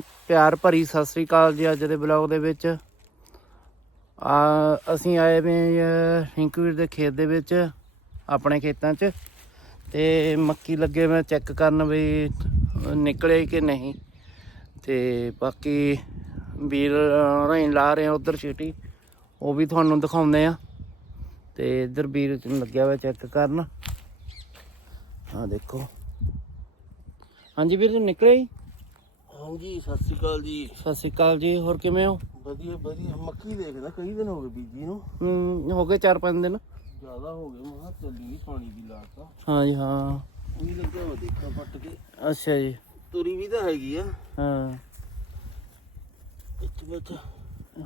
ਪਿਆਰ ਭਰੀ ਸਤਿ ਸ੍ਰੀ ਅਕਾਲ ਜੀ ਅੱਜ ਦੇ ਬਲੌਗ ਦੇ ਵਿੱਚ। ਆ, ਅਸੀਂ ਆਏ ਵੇ ਰਿੰਕੂਵੀਰ ਦੇ ਖੇਤ ਦੇ ਵਿੱਚ, ਆਪਣੇ ਖੇਤਾਂ 'ਚ। ਤੇ ਮੱਕੀ ਲੱਗੇ ਮੈਂ ਚੈੱਕ ਕਰਨ ਵੀ ਨਿਕਲੇ ਕਿ ਨਹੀਂ। ਤੇ ਬਾਕੀ ਵੀਰ ਰਹੀਂ ਲਾ ਰਹੇ ਆ ਉਧਰ ਛੀਟੀ ਉਹ ਵੀ ਤੁਹਾਨੂੰ ਦਿਖਾਉਂਦੇ ਆ। ਤੇ ਇੱਧਰ ਵੀਰ ਲੱਗਿਆ ਹੋਇਆ ਚੈੱਕ ਕਰਨ। ਆ ਦੇਖੋ। ਹਾਂਜੀ ਵੀਰ ਜੀ, ਨਿਕਲੇ ਜੀ? ਹਾਂਜੀ ਸਤਿ ਸ਼੍ਰੀ ਅਕਾਲ ਜੀ। ਸਤਿ ਸ਼੍ਰੀ ਅਕਾਲ ਜੀ ਹੋਰ ਕਿਵੇਂ ਹੋ? ਵਧੀਆ ਵਧੀਆ। ਮੱਕੀ ਦੇਖਦਾ ਕਈ ਦਿਨ ਹੋ ਗਏ ਬੀਜੀ ਨੂੰ। ਹਮ, ਹੋ ਗਏ 4-5 ਦਿਨ। ਜ਼ਿਆਦਾ ਹੋ ਗਏ ਮੈਂ ਕਿਹਾ ਚੱਲੀ ਪਾਣੀ ਦੀ ਲਾਟ ਤਾਂ ਹਾਂ ਜੀ ਹਾਂ। ਉਹੀ ਲੱਗਿਆ ਵਾ ਦੇਖਾਂ ਪੱਟ ਕੇ। ਅੱਛਾ ਜੀ। ਤੁਰੀ ਵੀ ਤਾਂ ਹੈਗੀ ਆ। ਹਾਂ। ਇੱਥੇ ਵਿੱਚ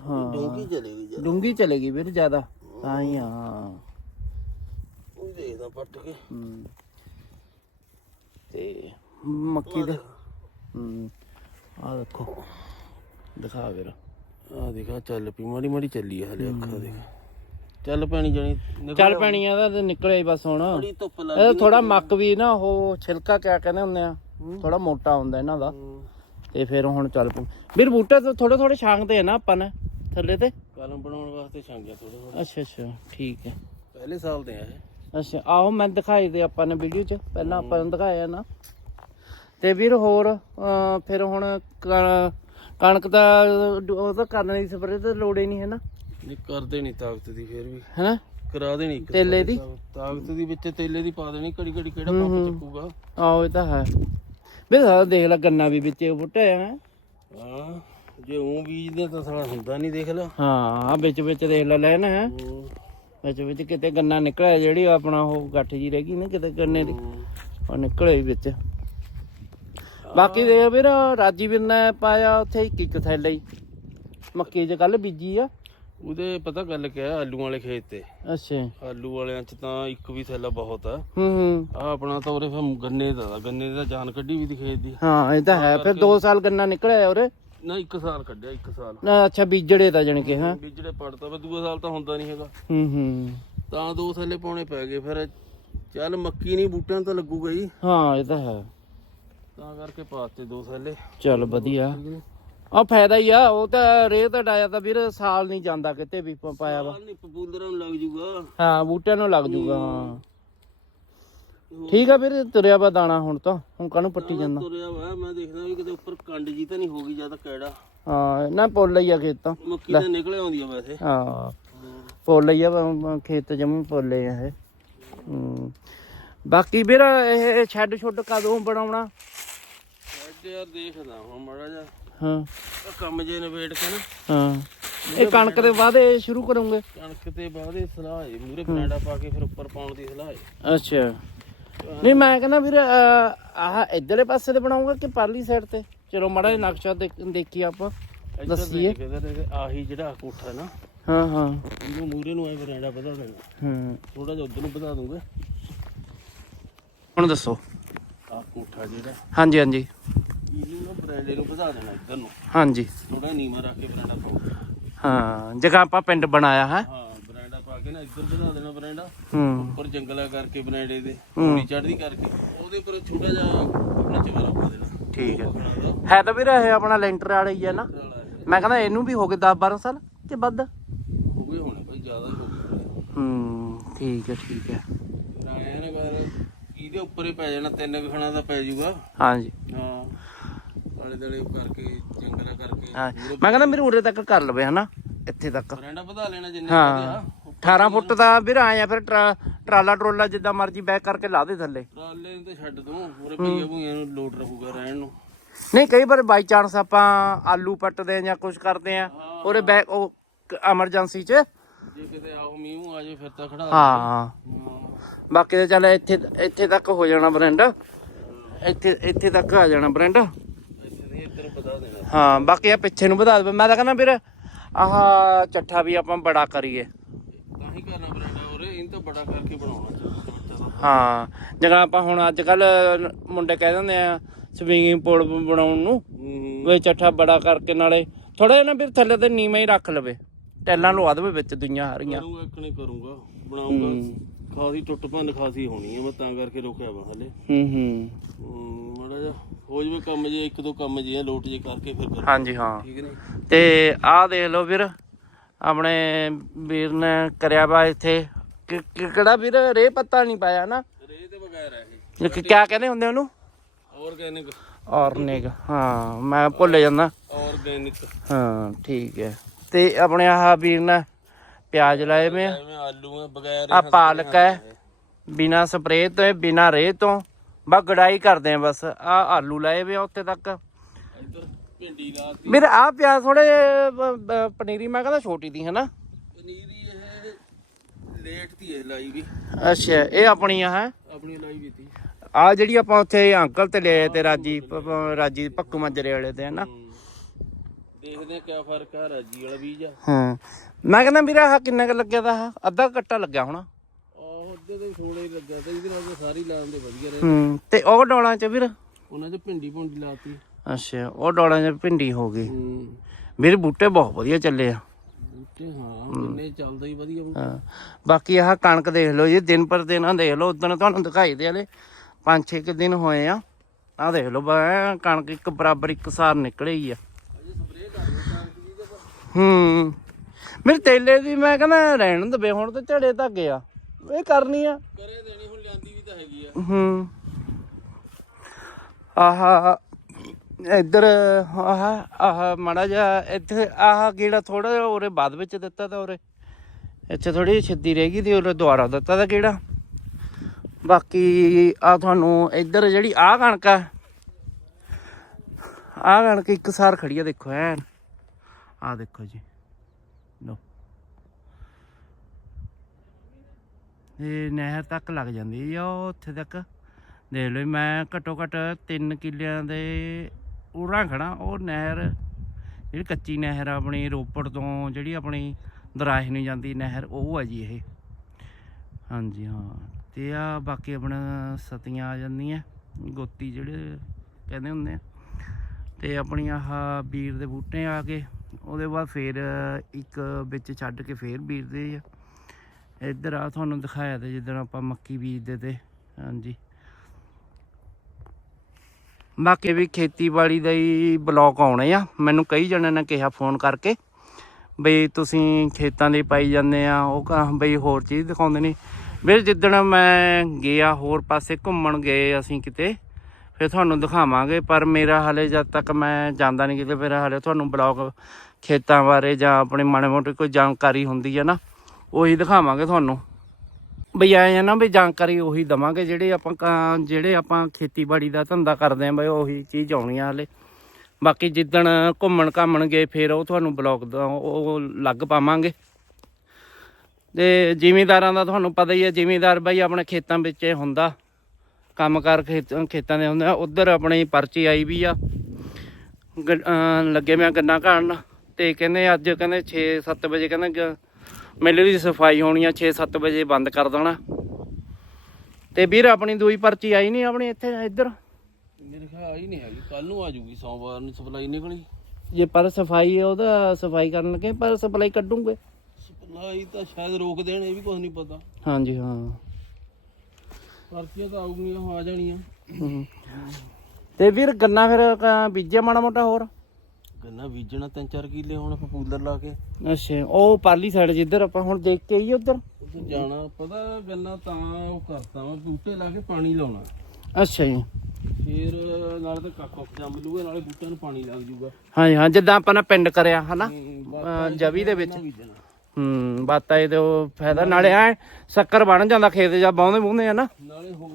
ਹਾਂ। ਡੋਂਗੀ ਚਲੇਗੀ ਜਦ ਡੂੰਗੀ ਚਲੇਗੀ ਵੀਰ ਜ਼ਿਆਦਾ। ਹਾਂ ਹੀ ਹਾਂ। ਉਹ ਦੇਖਦਾ ਪੱਟ ਕੇ। ਹਮ। ਤੇ ਮੱਕੀ ਦਾ ਹਮ ਆ ਦੇਖੋ। ਦਿਖਾ ਵੀਰ ਆ ਦੇਖਾ ਚੱਲ ਪਈ ਮਾੜੀ ਮਾੜੀ ਚੱਲੀ ਆ ਹਲੇ ਅੱਖਾਂ ਦੇਖ ਚੱਲ ਪੈਣੀ ਜਾਣੀ ਚੱਲ ਪੈਣੀ ਆ ਤਾਂ ਨਿਕਲਿਆ ਹੀ ਬਸ ਹੁਣ। ਬੜੀ ਧੁੱਪ ਲੱਗ ਇਹ ਥੋੜਾ ਮੱਕ ਵੀ ਨਾ ਉਹ ਛਿਲਕਾ ਕਿਆ ਕਹਿੰਦੇ ਹੁੰਦੇ ਆ ਥੋੜਾ ਮੋਟਾ ਹੁੰਦਾ ਇਹਨਾਂ ਦਾ। ਤੇ ਫਿਰ ਹੁਣ ਚੱਲ ਪੂ ਵੀਰ ਬੂਟੇ ਤਾਂ ਥੋੜੇ ਥੋੜੇ ਛਾਂਗਦੇ ਆ ਨਾ ਆਪਾਂ ਨੇ ਥੱਲੇ ਤੇ? ਕਲਮ ਬਣਾਉਣ ਵਾਸਤੇ ਛਾਂਗਿਆ ਥੋੜੇ ਥੋੜੇ ਅੱਛਾ ਅੱਛਾ ਠੀਕ ਹੈ। ਪਹਿਲੇ ਸਾਲ ਦੇ ਆ ਇਹ। ਅੱਛਾ ਆਹੋ ਮੈਂ ਦਿਖਾਈ ਦੇ ਆਪਾਂ ਨੇ ਵੀਡੀਓ 'ਚ ਪਹਿਲਾਂ ਆਪਾਂ ਨੂੰ ਦਿਖਾਇਆ ਨਾ। ਤੇ ਵੀਰ ਹੋਰ ਫਿਰ ਹੁਣ ਕਣਕ ਦਾ ਉਹ ਤਾਂ ਕਰਨ ਦੀ ਸਪਰੇ ਤੇ ਲੋੜ ਹੀ ਨਹੀਂ ਹੈ ਨਾ। ਨਹੀਂ ਕਰਦੇ ਨਹੀਂ ਤਾਕਤ ਦੀ ਫੇਰ ਵੀ। ਹੈਨਾ ਕਰਾ ਦੇਣੀ ਤੇਲੇ ਦੀ? ਤਾਕਤ ਦੀ ਵਿੱਚ ਤੇਲੇ ਦੀ ਪਾ ਦੇਣੀ ਘੜੀ ਘੜੀ ਕਿਹੜਾ ਪੰਪ ਚੱਕੂਗਾ। ਆਹੋ ਇਹ ਤਾਂ ਹੈ। ਵੀਰ ਸਾਰਾ ਦੇਖ ਲੈ ਗੰਨਾ ਵੀ ਵਿੱਚ ਬੂਟੇ ਹੈਂ। ਹਾਂ ਜੇ ਉਹ ਬੀਜਦੇ ਤਾਂ ਸਾਲਾ ਹੁੰਦਾ ਨਹੀਂ ਦੇਖ ਲੈ। ਹਾਂ ਵਿੱਚ ਵਿੱਚ ਦੇਖ ਲੈ ਲੈਣਾ ਹੈ। ਵਿੱਚ ਵਿੱਚ ਕਿਤੇ ਗੰਨਾ ਨਿਕਲਿਆ ਜਿਹੜੀ ਆਪਣਾ ਉਹ ਗੱਠ ਜੀ ਰਹਿ ਗਈ ਨਾ ਕਿਤੇ ਗੰਨੇ ਦੀ। ਉਹ ਨਿਕਲੇ ਵੀ ਵਿੱਚ। ਬਾਕੀ ਦੇ ਵੀਰ ਰਾਜੀ ਵੀਰ ਨੇ ਪਾਇਆ ਉੱਥੇ ਇੱਕ ਇੱਕ ਥੈਲੇ ਹੀ। ਮੱਕੀ ਚ ਕੱਲ ਬੀਜੀ ਆ। ਉਹਦੇ ਪਤਾ ਗੱਲ ਕਿਆ ਆਲੂ ਵਾਲੇ ਖੇਤ ਤੇ। ਅੱਛਾ। ਆਲੂ ਵਾਲਿਆਂ ਚ ਤਾਂ ਇੱਕ ਵੀ ਥੈਲਾ ਬਹੁਤ ਆ। ਹੂੰ ਹੂੰ। ਆ ਆਪਣਾ ਤਾਂ ਉਰੇ ਫਿਰ ਗੰਨੇ ਦਾ ਤਾ, ਗੰਨੇ ਦਾ ਜਾਨ ਕੱਢੀ ਵੀ ਦੀ ਖੇਤ ਦੀ। ਹਾਂ ਇਹ ਤਾਂ ਹੈ। ਫਿਰ 2 ਸਾਲ ਗੰਨਾ ਨਿਕਲਿਆ ਉਰੇ? ਨਾ ਇੱਕ ਸਾਲ ਕੱਢਿਆ ਇੱਕ ਸਾਲ। ਨਾ ਅੱਛਾ ਬੀਜੜੇ ਤਾਂ ਜਣ ਕੇ ਹਾਂ। ਬੀਜੜੇ ਪੜਦਾ ਵਾ ਦੂਆ ਸਾਲ ਤਾਂ ਹੁੰਦਾ ਨਹੀਂ ਹੈਗਾ। ਹੂੰ ਹੂੰ। ਤਾਂ ਦੋ ਥੈਲੇ ਪਾਉਣੇ ਪੈ ਗਏ ਫਿਰ ਚੱਲ ਮੱਕੀ ਨਹੀਂ ਬੂਟਿਆਂ ਨੂੰ ਤਾਂ ਲੱਗੂਗਾ ਹੀ ਹਾਂ ਇਹ ਤਾਂ ਹੈ। ਤਾਂ ਕਰਕੇ ਪਾਤੇ ਦੋ ਥੈਲੇ। ਚਲ ਵਧੀਆ। ਆ ਫਾਇਦਾ ਹੀ ਆ ਉਹ ਤਾਂ ਰੇਹ ਤਾਂ ਡਾਇਆ ਤਾਂ ਵੀਰ ਸਾਲ ਨਹੀਂ ਜਾਂਦਾ ਕਿਤੇ ਵੀ ਪ- ਪਾਇਆ ਵਾ। ਨਹੀਂ ਪਪੂਲਰਾਂ ਨੂੰ ਲੱਗ ਜੂਗਾ। ਹਾਂ ਬੂਟਿਆਂ ਨੂੰ ਲੱਗ ਜੂਗਾ ਹਾਂ। ਠੀਕ ਆ ਵੀਰ ਤੁਰਿਆ ਵਾ ਦਾਣਾ ਹੁਣ ਤਾਂ ਹੁਣ ਕਾਹਨੂੰ ਪੱਟੀ ਜਾਂਦਾ? ਤੁਰਿਆ ਵਾ ਮੈਂ ਦੇਖਦਾ ਵੀ ਕਿਤੇ ਉੱਪਰ ਕੰਡ ਜੀ ਤਾਂ ਨਹੀਂ ਹੋ ਗਈ ਜ਼ਿਆਦਾ ਕਿਹੜਾ ਹਾਂ ਨਾ ਪੁੱਲ ਹੀ ਆ ਖੇਤ ਤਾਂ। ਮੱਕੀ ਤਾਂ ਨਿਕਲ ਆਉਂਦੀ ਆ ਵੈਸੇ। ਹਾਂ ਪੁੱਲ ਹੀ ਆ ਬ- ਖੇਤ ਜਮੀ ਪੁੱਲੇ ਆ ਇਹ। ਹੂੰ। ਬਾਕੀ ਵੀਰ ਇਹ ਛੱਡ ਛੁੱਡ ਕਦੋਂ ਬਣਾਉਣਾ? ਅੱਜ ਯਾਰ ਦੇਖਦਾ ਹੁਣ ਮੜਾ ਜਾ ਹਾਂ। ਕੰਮ ਜੇ ਨਿਬੇੜ ਕੇ ਨਾ। ਹਾਂ। ਇਹ ਕਣਕ ਦੇ ਇਹ ਸ਼ੁਰੂ ਕਰੋਗੇ। ਕਣਕ ਤੇ ਬਾਅਦ ਸਲਾਹ ਹੈ ਮੂਰੇ ਕਨਾਡਾ ਪਾ ਕੇ ਫਿਰ ਉੱਪਰ ਪਾਉਣ ਦੀ ਸਲਾਹ ਹੈ। ਅੱਛਾ। ਨਹੀਂ ਮੈਂ ਕਹਿੰਦਾ ਵੀਰ ਆਹ ਇਧਰਲੇ ਪਾਸੇ ਤੇ ਬਣਾਉਂਗਾ ਕਿ ਪਰਲੀ ਸਾਈਡ ਤੇ? ਚਲੋ ਮਾੜਾ ਜਿਹਾ ਨਕਸ਼ਾ ਦੇਖ- ਆਪਾਂ। ਦੱਸੀਏ। ਆਹੀ ਜਿਹੜਾ ਕੋਠਾ ਨਾ ਹਾਂ ਹਾਂ। ਇਹਨੂੰ ਮੂਰੇ ਨੂੰ ਐ ਬਰਾਂਡਾ ਵਧਾ ਦੇਣਾ। ਹੂੰ। ਥੋੜਾ ਜਿਹਾ ਉਧਰ ਨੂੰ ਵਧਾ ਦੂੰਗਾ। ਹੁਣ ਦੱਸੋ। ਆਹ ਕੋਠਾ ਜਿਹੜਾ। ਹਾਂਜੀ ਹਾਂਜੀ। ਇਹਨੂੰ ਨਾ ਬਰਾਂਡੇ ਨੂੰ ਵਧਾ ਦੇਣਾ ਇੱਧਰ ਨੂੰ। ਹਾਂਜੀ। ਥੋੜਾ ਨੀਵਾ ਰੱਖ ਕੇ ਬਰਾਂਡਾ ਪਾਓ। ਹਾਂ ਜਗ੍ਹਾ ਆਪਾਂ ਪਿੰਡ ਬਣਾਇਆ ਹੈ। ਹਾਂ ਬਰਾਂਡਾ ਪਾ ਕੇ ਨਾ ਇੱਧਰ ਵਧਾ ਦੇਣਾ ਬਰਾਂਡਾ। ਹੂੰ। ਉੱਪਰ ਜੰਗਲਾ ਕਰਕੇ ਬਰਾਂਡੇ ਦੇ ਪੌੜੀ ਚੜ੍ਹਦੀ ਕਰਕੇ। ਉਹਦੇ ਉੱਪਰ ਛੋਟਾ ਜਿਹਾ ਆਪਣਾ ਚਵਾਰਾ ਪਾ ਦੇਣਾ। ਠੀਕ ਹੈ। ਹੈ ਤਾਂ ਵੀਰ ਇਹ ਆਪਣਾ ਲੈਂਟਰ ਵਾਲਾ ਹੀ ਹੈ ਨਾ। ਮੈਂ ਕਹਿੰਦਾ ਇਹਨੂੰ ਵੀ ਹੋ ਗਏ 10 12 ਸਾਲ ਕਿ ਵੱਧ? ਹੋ ਗਏ ਹੋਣੇ ਭਾਈ ਜ਼ਿਆਦਾ ਹੀ ਹੋ ਗਏ ਹੂੰ ਠੀਕ ਹੈ ਠੀਕ ਹੈ। ਆਇਆ ਨਾ ਕਰ ਇਹਦੇ ਉੱਪਰ ਹੀ ਪੈ ਜਾਣਾ ਤਿੰਨ ਖਾਣਾ ਦਾ ਪੈ ਜਾਊਗਾ। ਹਾਂਜੀ। ਹਾਂ। ਆਲੇ ਦਲੇ ਕਰਕੇ ਜੰਗਲਾ ਕਰਕੇ। ਹਾਂ। ਮੈਂ ਕਹਿੰਦਾ ਵੀਰ ਉਰੇ ਤੱਕ ਕਰ ਲਵੇ ਹਨਾ ਇੱਥੇ ਤੱਕ। ਬਰਾਂਡਾ ਵਧਾ ਲੈਣਾ ਜਿੰਨੇ ਹਾਂ। ਵਧਿਆ। 18 ਫੁੱਟ ਦਾ ਵੀਰ ਆਇਆ ਫਿਰ ਟਰਾ- ਟਰਾਲਾ ਟਰੋਲਾ ਜਿੱਦਾਂ ਮਰਜ਼ੀ ਬੈਕ ਕਰਕੇ ਲਾ ਦੇ ਥੱਲੇ। ਟਰਾਲੇ ਨੂੰ ਤੇ ਛੱਡ ਦੂੰ ਪੂਰੇ ਭਈਆ ਭੂਈਆਂ ਨੂੰ ਲੋਡ ਰਹੂਗਾ ਰਹਿਣ ਨੂੰ। ਨਹੀਂ ਕਈ ਵਾਰ ਬਾਈ ਚਾਂਸ ਆਪਾਂ ਆਲੂ ਪੱਟਦੇ ਆ ਜਾਂ ਕੁਝ ਕਰਦੇ ਆ ਉਹਦੇ ਬੈਕ ਉਹ ਐਮਰਜੈਂਸੀ 'ਚ। ਜੇ ਕਿਤੇ ਆਓ ਮੀਂਹ ਆ ਜੇ ਫਿਰ ਤਾਂ ਖੜਾ ਹਾਂ। ਹਾਂ। ਬਾਕੀ ਤਾਂ ਚੱਲ ਇੱਥੇ ਇੱਥੇ ਤੱਕ ਹੋ ਜਾਣਾ ਬ੍ਰੈਂਡ। ਇੱਥੇ ਇੱਥੇ ਤੱਕ ਆ ਜਾਣਾ ਬ੍ਰੈਂਡ। ਇੱਧਰ ਵਧਾ ਦੇਣਾ। ਹਾਂ ਬਾਕੀ ਆ ਪਿੱਛੇ ਨੂੰ ਵਧਾ ਦੇ ਮੈਂ ਤਾਂ ਕਹਿੰਦਾ ਵੀਰ ਆਹ ਚੱਠਾ ਵੀ ਆਪਾਂ ਬੜਾ ਕਰੀਏ। ਤਾਂ ਹੀ ਕਰਨਾ ਬਰਾਂਡਾ ਉਰੇ ਇਹਨੂੰ ਤਾਂ ਬੜਾ ਕਰਕੇ ਬਣਾਉਣਾ ਚਾਹੀਦਾ ਬੱਚਾ ਦਾ ਹਾਂ ਜਿਵੇਂ ਆਪਾਂ ਹੁਣ ਅੱਜ ਕੱਲ ਮੁੰਡੇ ਕਹਿ ਦਿੰਦੇ ਆ ਸਵਿਮਿੰਗ ਪੂਲ ਬਣਾਉਣ ਨੂੰ ਵੇ ਚੱਠਾ ਬੜਾ ਕਰਕੇ ਨਾਲੇ ਥੋੜਾ ਜਿਹਾ ਨਾ ਵੀਰ ਥੱਲੇ ਤੇ ਨੀਵਾਂ ਹੀ ਰੱਖ ਲਵੇ ਟੈਲਾਂ ਲਵਾ ਦੇਵੇ ਵਿੱਚ ਦੁਨੀਆਂ ਹਾਰੀਆਂ। ਕਰੂੰਗਾ ਇੱਕ ਨਹੀਂ ਕਰੂੰਗਾ ਬਣਾਉਂਗਾ ਖਾਸੀ ਟੁੱਟ ਭੰਨ ਖਾਸੀ ਹੋਣੀ ਹੈ ਮੈਂ ਤਾਂ ਕਰਕੇ ਰੋਕਿਆ ਵਾ ਹਲੇ। ਹੂੰ ਹੂੰ। ਹਮ, ਮਾੜਾ ਜਿਹਾ ਹੋ ਜਵੇ ਕੰਮ ਜੇ ਇੱਕ ਦੋ ਕੰਮ ਜੇ ਆ, ਲੋਟ ਜੇ ਕਰਕੇ ਫਿਰ ਕਰ ਹਾਂਜੀ ਹਾਂ। ਠੀਕ ਨਹੀਂ? ਤੇ ਆਹ ਦੇਖ ਲਓ ਵੀਰ ਆਪਣੇ ਵੀਰ ਨੇ ਕਰਿਆ ਵਾ ਇੱਥੇ। ਕਿ- ਕਿ- ਕਿਹੜਾ ਵੀਰ ਰੇ ਪੱਤਾ ਨਹੀਂ ਪਾਇਆ ਨਾ? ਰੇ ਦੇ ਬਗੈਰ ਹੈ ਇਹ। ਇਹ ਕਿ- ਕਿਆ ਕਹਿੰਦੇ ਹੁੰਦੇ ਉਹਨੂੰ? ਆਰਗੈਨਿਕ ਹਾਂ ਮੈਂ ਭੁੱਲ ਜਾਂਦਾ। ਆਰਗੈਨਿਕ ਹਾਂ ਠੀਕ ਹੈ। ਤੇ ਆਪਣੇ ਆਹ ਵੀਰ ਨੇ ਪਿਆਜ਼ ਲਾਏ ਵੇ ਆ। ਐਵੇਂ ਆਲੂ ਆ ਬਗੈਰ ਆਹ ਪਾਲਕ ਹੈ। ਬਿਨਾ ਸਪਰੇਅ ਤੋਂ ਬਿਨਾ ਰੇ ਤੋਂ। ਬਸ ਗੜਾਈ ਕਰਦੇ ਆ ਬਸ। ਆ ਆਲੂ ਲਾਏ ਵੇ ਆ ਤੱਕ। ਇੱਧਰ ਭਿੰਡੀ ਲਾਤੀ ਵੀਰ ਆ ਪਿਆਜ਼ ਥੋੜੇ ਪਨੀਰੀ ਮੈਂ ਕਹਿੰਦਾ ਛੋਟੀ ਦੀ ਹੈ ਨਾ ਪਨੀਰੀ ਇਹ ਲੇਟ ਦੀ ਹੈ ਲਾਈ ਵੀ। ਅੱਛਾ ਇਹ ਆਪਣੀ ਆ ਹੈ? ਆਪਣੀ ਲਾਈ ਵੀ ਤੀ। ਆ ਜਿਹੜੀ ਆਪਾਂ ਉੱਥੇ ਅੰਕਲ ਤੇ ਲਿਆਏ ਤੇ ਰਾਜੀ ਰਾਜੀ ਪੱਕੂ ਮਾਜਰੇ ਵਾਲੇ ਤੇ ਹਨਾ? ਹਮ। ਦੇਖਦੇ ਆ ਕਿਆ ਫ਼ਰਕ ਆ ਰਾਜੀ ਵਾਲਾ ਬੀਜ ਆ। ਹਾਂ। ਮੈਂ ਕਹਿੰਦਾ ਵੀਰ ਆਹ ਕਿੰਨਾ ਕੁ ਲੱਗਿਆ ਦਾ ਆਹ? ਅੱਧਾ ਕੱਟਾ ਲੱਗਿਆ ਹੋਣਾ। ਆਹ ਤੇ ਥੋੜੇ ਹੀ ਲੱਗਾ ਤੇ ਇਹਦੇ ਨਾਲ ਤਾਂ ਸਾਰੀ ਲਾ ਦਿੰਦੇ ਵਧੀਆ ਰਹੇ ਹੂੰ। ਤੇ ਉਹ ਡੋਲਾਂ ਚ ਵੀਰ? ਉਹਨਾਂ 'ਚ ਭਿੰਡੀ ਭੁੰਡੀ ਲਾਤੀ। ਅੱਛਾ ਉਹ ਡੋਲਾਂ ਚ ਭਿੰਡੀ ਹੋ ਗਈ। ਹੂੰ। ਵੀਰ ਬੂਟੇ ਬਹੁਤ ਵਧੀਆ ਚੱਲੇ ਆ। ਬੂਟੇ ਹਾਂ ਬੰਨੇ ਚੱਲਦਾ ਹੀ ਵਧੀਆ ਬੂਟਾ। ਹਾਂ। ਬਾਕੀ ਆਹ ਕਣਕ ਦੇਖ ਲਓ ਜੀ ਦਿਨ ਪਰ ਦਿਨ ਆ ਦੇਖ ਲਓ ਉਦੋਂ ਤੁਹਾਨੂੰ ਦਿਖਾਈ ਦੇ ਹਲੇ। 5-6 ਕੁ ਦਿਨ ਹੋਏ ਆ। ਆ ਦੇਖ ਲਓ ਬਾ ਕਣਕ ਇੱਕ ਬਰਾਬਰ ਇੱਕ ਸਾਰ ਨਿਕਲੇ ਹੀ ਆ। ਹੂੰ। ਮੇਰੇ ਤੇਲੇ ਦੀ ਮੈਂ ਕਹਿੰਦਾ ਰਹਿਣ ਦਵੇ ਹੁਣ ਤੇ ਝੜੇ ਧਾਗੇ ਆ। ਇਹ ਕਰਨੀ ਆ। ਕਰੇ ਦੇਣੀ ਹੁਣ ਲਿਆਂਦੀ ਵੀ ਤਾਂ ਹੈਗੀ ਆ। ਹੂੰ। ਆਹ ਇੱਧਰ ਆਹ ਆਹ ਮਾੜਾ ਜਿਹਾ ਇੱਥੇ ਆਹ ਗੇੜਾ ਥੋੜਾ ਜਿਹਾ ਉਰੇ ਬਾਅਦ ਵਿੱਚ ਦਿੱਤਾ ਤਾਂ ਉਰੇ। ਇੱਥੇ ਥੋੜੀ ਛਿੱਦੀ ਰਹਿ ਗਈ ਤੇ ਉਰੇ ਦੁਆਰਾ ਦਿੱਤਾ ਤਾਂ ਕਿਹੜਾ ਬਾਕੀ ਆ ਤੁਹਾਨੂੰ ਇੱਧਰ ਜਿਹੜੀ ਆਹ ਕਣਕ ਆ ਆਹ ਕਣਕ ਇੱਕ ਸਾਰ ਖੜੀ ਆ ਦੇਖੋ ਐਨ। ਆਹ ਦੇਖੋ ਜੀ। ਲੋ ਇਹ ਨਹਿਰ ਤੱਕ ਲੱਗ ਜਾਂਦੀ ਆ ਉਹ ਉੱਥੇ ਤੱਕ। ਦੇਖ ਲਓ ਮੈਂ ਘੱਟੋ ਘੱਟ 3 ਕਿੱਲਿਆਂ ਦੇ ਉਰਾਂ ਖੜਾ ਉਹ ਨਹਿਰ, ਜਿਹੜੀ ਕੱਚੀ ਨਹਿਰ ਆ ਆਪਣੀ, ਰੋਪੜ ਤੋਂ ਜਿਹੜੀ ਆਪਣੀ ਦਰਾਹੇ ਨੂੰ ਜਾਂਦੀ ਨਹਿਰ, ਉਹ ਆ ਜੀ ਇਹ। ਹਾਂਜੀ, ਹਾਂ। ਤੇ ਆ ਬਾਕੀ ਆਪਣਾ ਸਤੀਆਂ ਆ ਜਾਂਦੀਆਂ। ਗੋਤੀ ਜਿਹੜੇ ਕਹਿੰਦੇ ਹੁੰਦੇ ਆ। ਤੇ ਆਪਣੀ ਆਹ ਬੀਰ ਦੇ ਬੂਟੇ ਆ ਕੇ ਉਹਦੇ ਬਾਅਦ ਫੇਰ ਇੱਕ ਵਿੱਚ ਛੱਡ ਕੇ ਫੇਰ ਬੀਜਦੇ ਆ। ਇੱਧਰ ਆ ਤੁਹਾਨੂੰ ਦਿਖਾਇਆ ਤੇ ਜਿੱਦਣ ਆਪਾਂ ਮੱਕੀ ਬੀਜਦੇ ਤੇ, ਹਾਂਜੀ। ਬਾਕੀ ਵੀ ਖੇਤੀਬਾੜੀ ਦਾ ਹੀ ਬਲੌਕ ਆਉਣੇ ਆ। ਮੈਨੂੰ ਕਈ ਜਣਿਆਂ ਨੇ ਕਿਹਾ ਫੋਨ ਕਰਕੇ ਬਈ ਤੁਸੀਂ ਖੇਤਾਂ ਦੇ ਪਾਈ ਜਾਂਦੇ ਆ, ਉਹ ਕਹਾਂ ਬਈ ਹੋਰ ਚੀਜ਼ ਦਿਖਾਉਂਦੇ ਨੇ। ਵੀਰ, ਜਿੱਦਣ ਮੈਂ ਗਿਆ ਹੋਰ ਪਾਸੇ ਘੁੰਮਣ ਗਏ ਅਸੀਂ ਕਿਤੇ ਫਿਰ ਤੁਹਾਨੂੰ ਦਿਖਾਵਾਂਗੇ, ਪਰ ਮੇਰਾ ਹਾਲੇ ਜਦ ਤੱਕ ਮੈਂ ਜਾਂਦਾ ਨਹੀਂ ਕਿਤੇ ਫਿਰ ਹਾਲੇ ਤੁਹਾਨੂੰ ਬਲੌਗ ਖੇਤਾਂ ਬਾਰੇ ਜਾਂ ਆਪਣੇ ਮਾੜੇ ਮੋਟੇ ਕੋਈ ਜਾਣਕਾਰੀ ਹੁੰਦੀ ਹੈ ਨਾ, ਉਹੀ ਦਿਖਾਵਾਂਗੇ ਤੁਹਾਨੂੰ। ਬਈ ਆਏ ਆ ਨਾ ਵੀ ਜਾਣਕਾਰੀ ਉਹੀ ਦਵਾਂਗੇ ਜਿਹੜੇ ਆਪਾਂ ਕ- ਜਿਹੜੇ ਆਪਾਂ ਖੇਤੀਬਾੜੀ ਦਾ ਧੰਦਾ ਕਰਦੇ ਆਂ ਬਈ, ਉਹੀ ਚੀਜ਼ ਆਉਣੀ ਆ ਹਲੇ। ਬਾਕੀ ਜਿੱਦਣ ਘੁੰਮਣ ਘਾਮਣ ਗਏ, ਫਿਰ ਉਹ ਤੁਹਾਨੂੰ ਬਲੌਗ ਦਾ ਉਹ ਲੱਗ ਪਾਵਾਂਗੇ। ਤੇ ਜ਼ਿਮੀਦਾਰਾਂ ਦਾ ਤੁਹਾਨੂੰ ਪਤਾ ਹੀ ਹੈ ਜ਼ਿਮੀਦਾਰ ਬਈ ਆਪਣੇ ਖੇਤਾਂ ਵਿੱਚ ਹੁੰਦਾ। ਕੰਮ ਕਰ ਖੇਤ ਦੇ ਹੁੰਦੇ ਆ ਉਧਰ ਆਪਣੀ ਪਰਚੀ ਆਈ ਵੀ ਆ। ਲੱਗੇ ਮੈਂ ਗੰਨਾ ਘਾੜਨ ਤੇ ਕਹਿੰਦੇ ਅੱਜ ਕਹਿੰਦੇ 6-7 ਵਜੇ ਕਹਿੰਦੇ ਮੇਲੇ ਦੀ ਸਫ਼ਾਈ ਹੋਣੀ ਆ 6-7 ਵਜੇ ਬੰਦ ਕਰ ਦੇਣਾ। ਤੇ ਵੀਰ ਆਪਣੀ ਦੂਈ ਪਰਚੀ ਆਈ ਨਹੀਂ ਆਪਣੀ ਇੱਥੇ ਇੱਧਰ? ਮੇਰੇ ਖਿਆਲ ਆਈ ਨਹੀਂ ਹੈਗੀ ਕੱਲ ਨੂੰ ਆ ਜੂਗੀ ਸੋਮਵਾਰ ਨੂੰ ਸਪਲਾਈ ਨਿਕਲੀ। ਜੇ ਪਰ ਸਫ਼ਾਈ ਉਹਦਾ ਸਫ਼ਾਈ ਕਰਨ ਲੱਗੇ ਪਰ ਸਪਲਾਈ ਕੱਢੂਗੇ। ਸਪਲਾਈ ਤਾਂ ਸ਼ਾਇਦ ਰੋਕ ਦੇਣ ਇਹ ਵੀ ਕੁਝ ਨਹੀਂ ਪਤਾ। ਹਾਂਜੀ ਹਾਂ। ਪਰਚੀਆਂ ਤਾਂ ਆਉਗੀਆਂ ਆ ਜਾਣੀਆਂ। ਹਮ। ਤੇ ਵੀਰ ਗੰਨਾ ਫਿਰ ਕ- ਬੀਜਿਆ ਮਾੜਾ ਮੋਟਾ ਹੋਰ? ਗੰਨਾ ਬੀਜਣਾ ਤਿੰਨ ਚਾਰ ਕਿੱਲੇ ਹੁਣ ਪਪੂਲਰ ਲਾ ਕੇ। ਅੱਛਾ ਉਹ ਪਾਲੀ ਸਾਈਡ ਜਿੱਧਰ ਆਪਾਂ ਹੁਣ ਦੇਖ ਕੇ ਆਈਏ ਉਧਰ? ਜਾਣਾ ਪਤਾ ਗੰਨਾ ਤਾਂ ਉਹ ਕਰਤਾ ਵਾ ਬੂਟੇ ਲਾ ਕੇ ਪਾਣੀ ਲਾਉਣਾ। ਅੱਛਾ ਜੀ। ਫੇਰ ਨਾਲੇ ਤਾਂ ਕੱਖ ਕੁੱਖ ਜੰਮ ਲੂਗਾ ਨਾਲੇ ਬੂਟਿਆਂ ਨੂੰ ਪਾਣੀ ਲੱਗ ਜੂਗਾ। ਹਾਂਜੀ ਹਾਂ ਜਿੱਦਾਂ ਆਪਾਂ ਨੇ ਪਿੰਡ ਕਰਿਆ ਹਨਾ? ਹੂੰ, ਅਹ ਜਵੀ ਦੇ ਵਿੱਚ। ਹੂੰ ਬਾਤਾਂ ਇਹਦੇ ਉਹ ਫਾਇਦਾ। ਨਾਲੇ ਐ ਸ਼ੱਕਰ ਬਣ ਜਾਂਦਾ ਖੇਤ ਜਾਂ ਬਾਉਂਦੇ ਬੂੰਦੇ ਆ ਨਾ। ਨਾਲੇ ਹੋਰ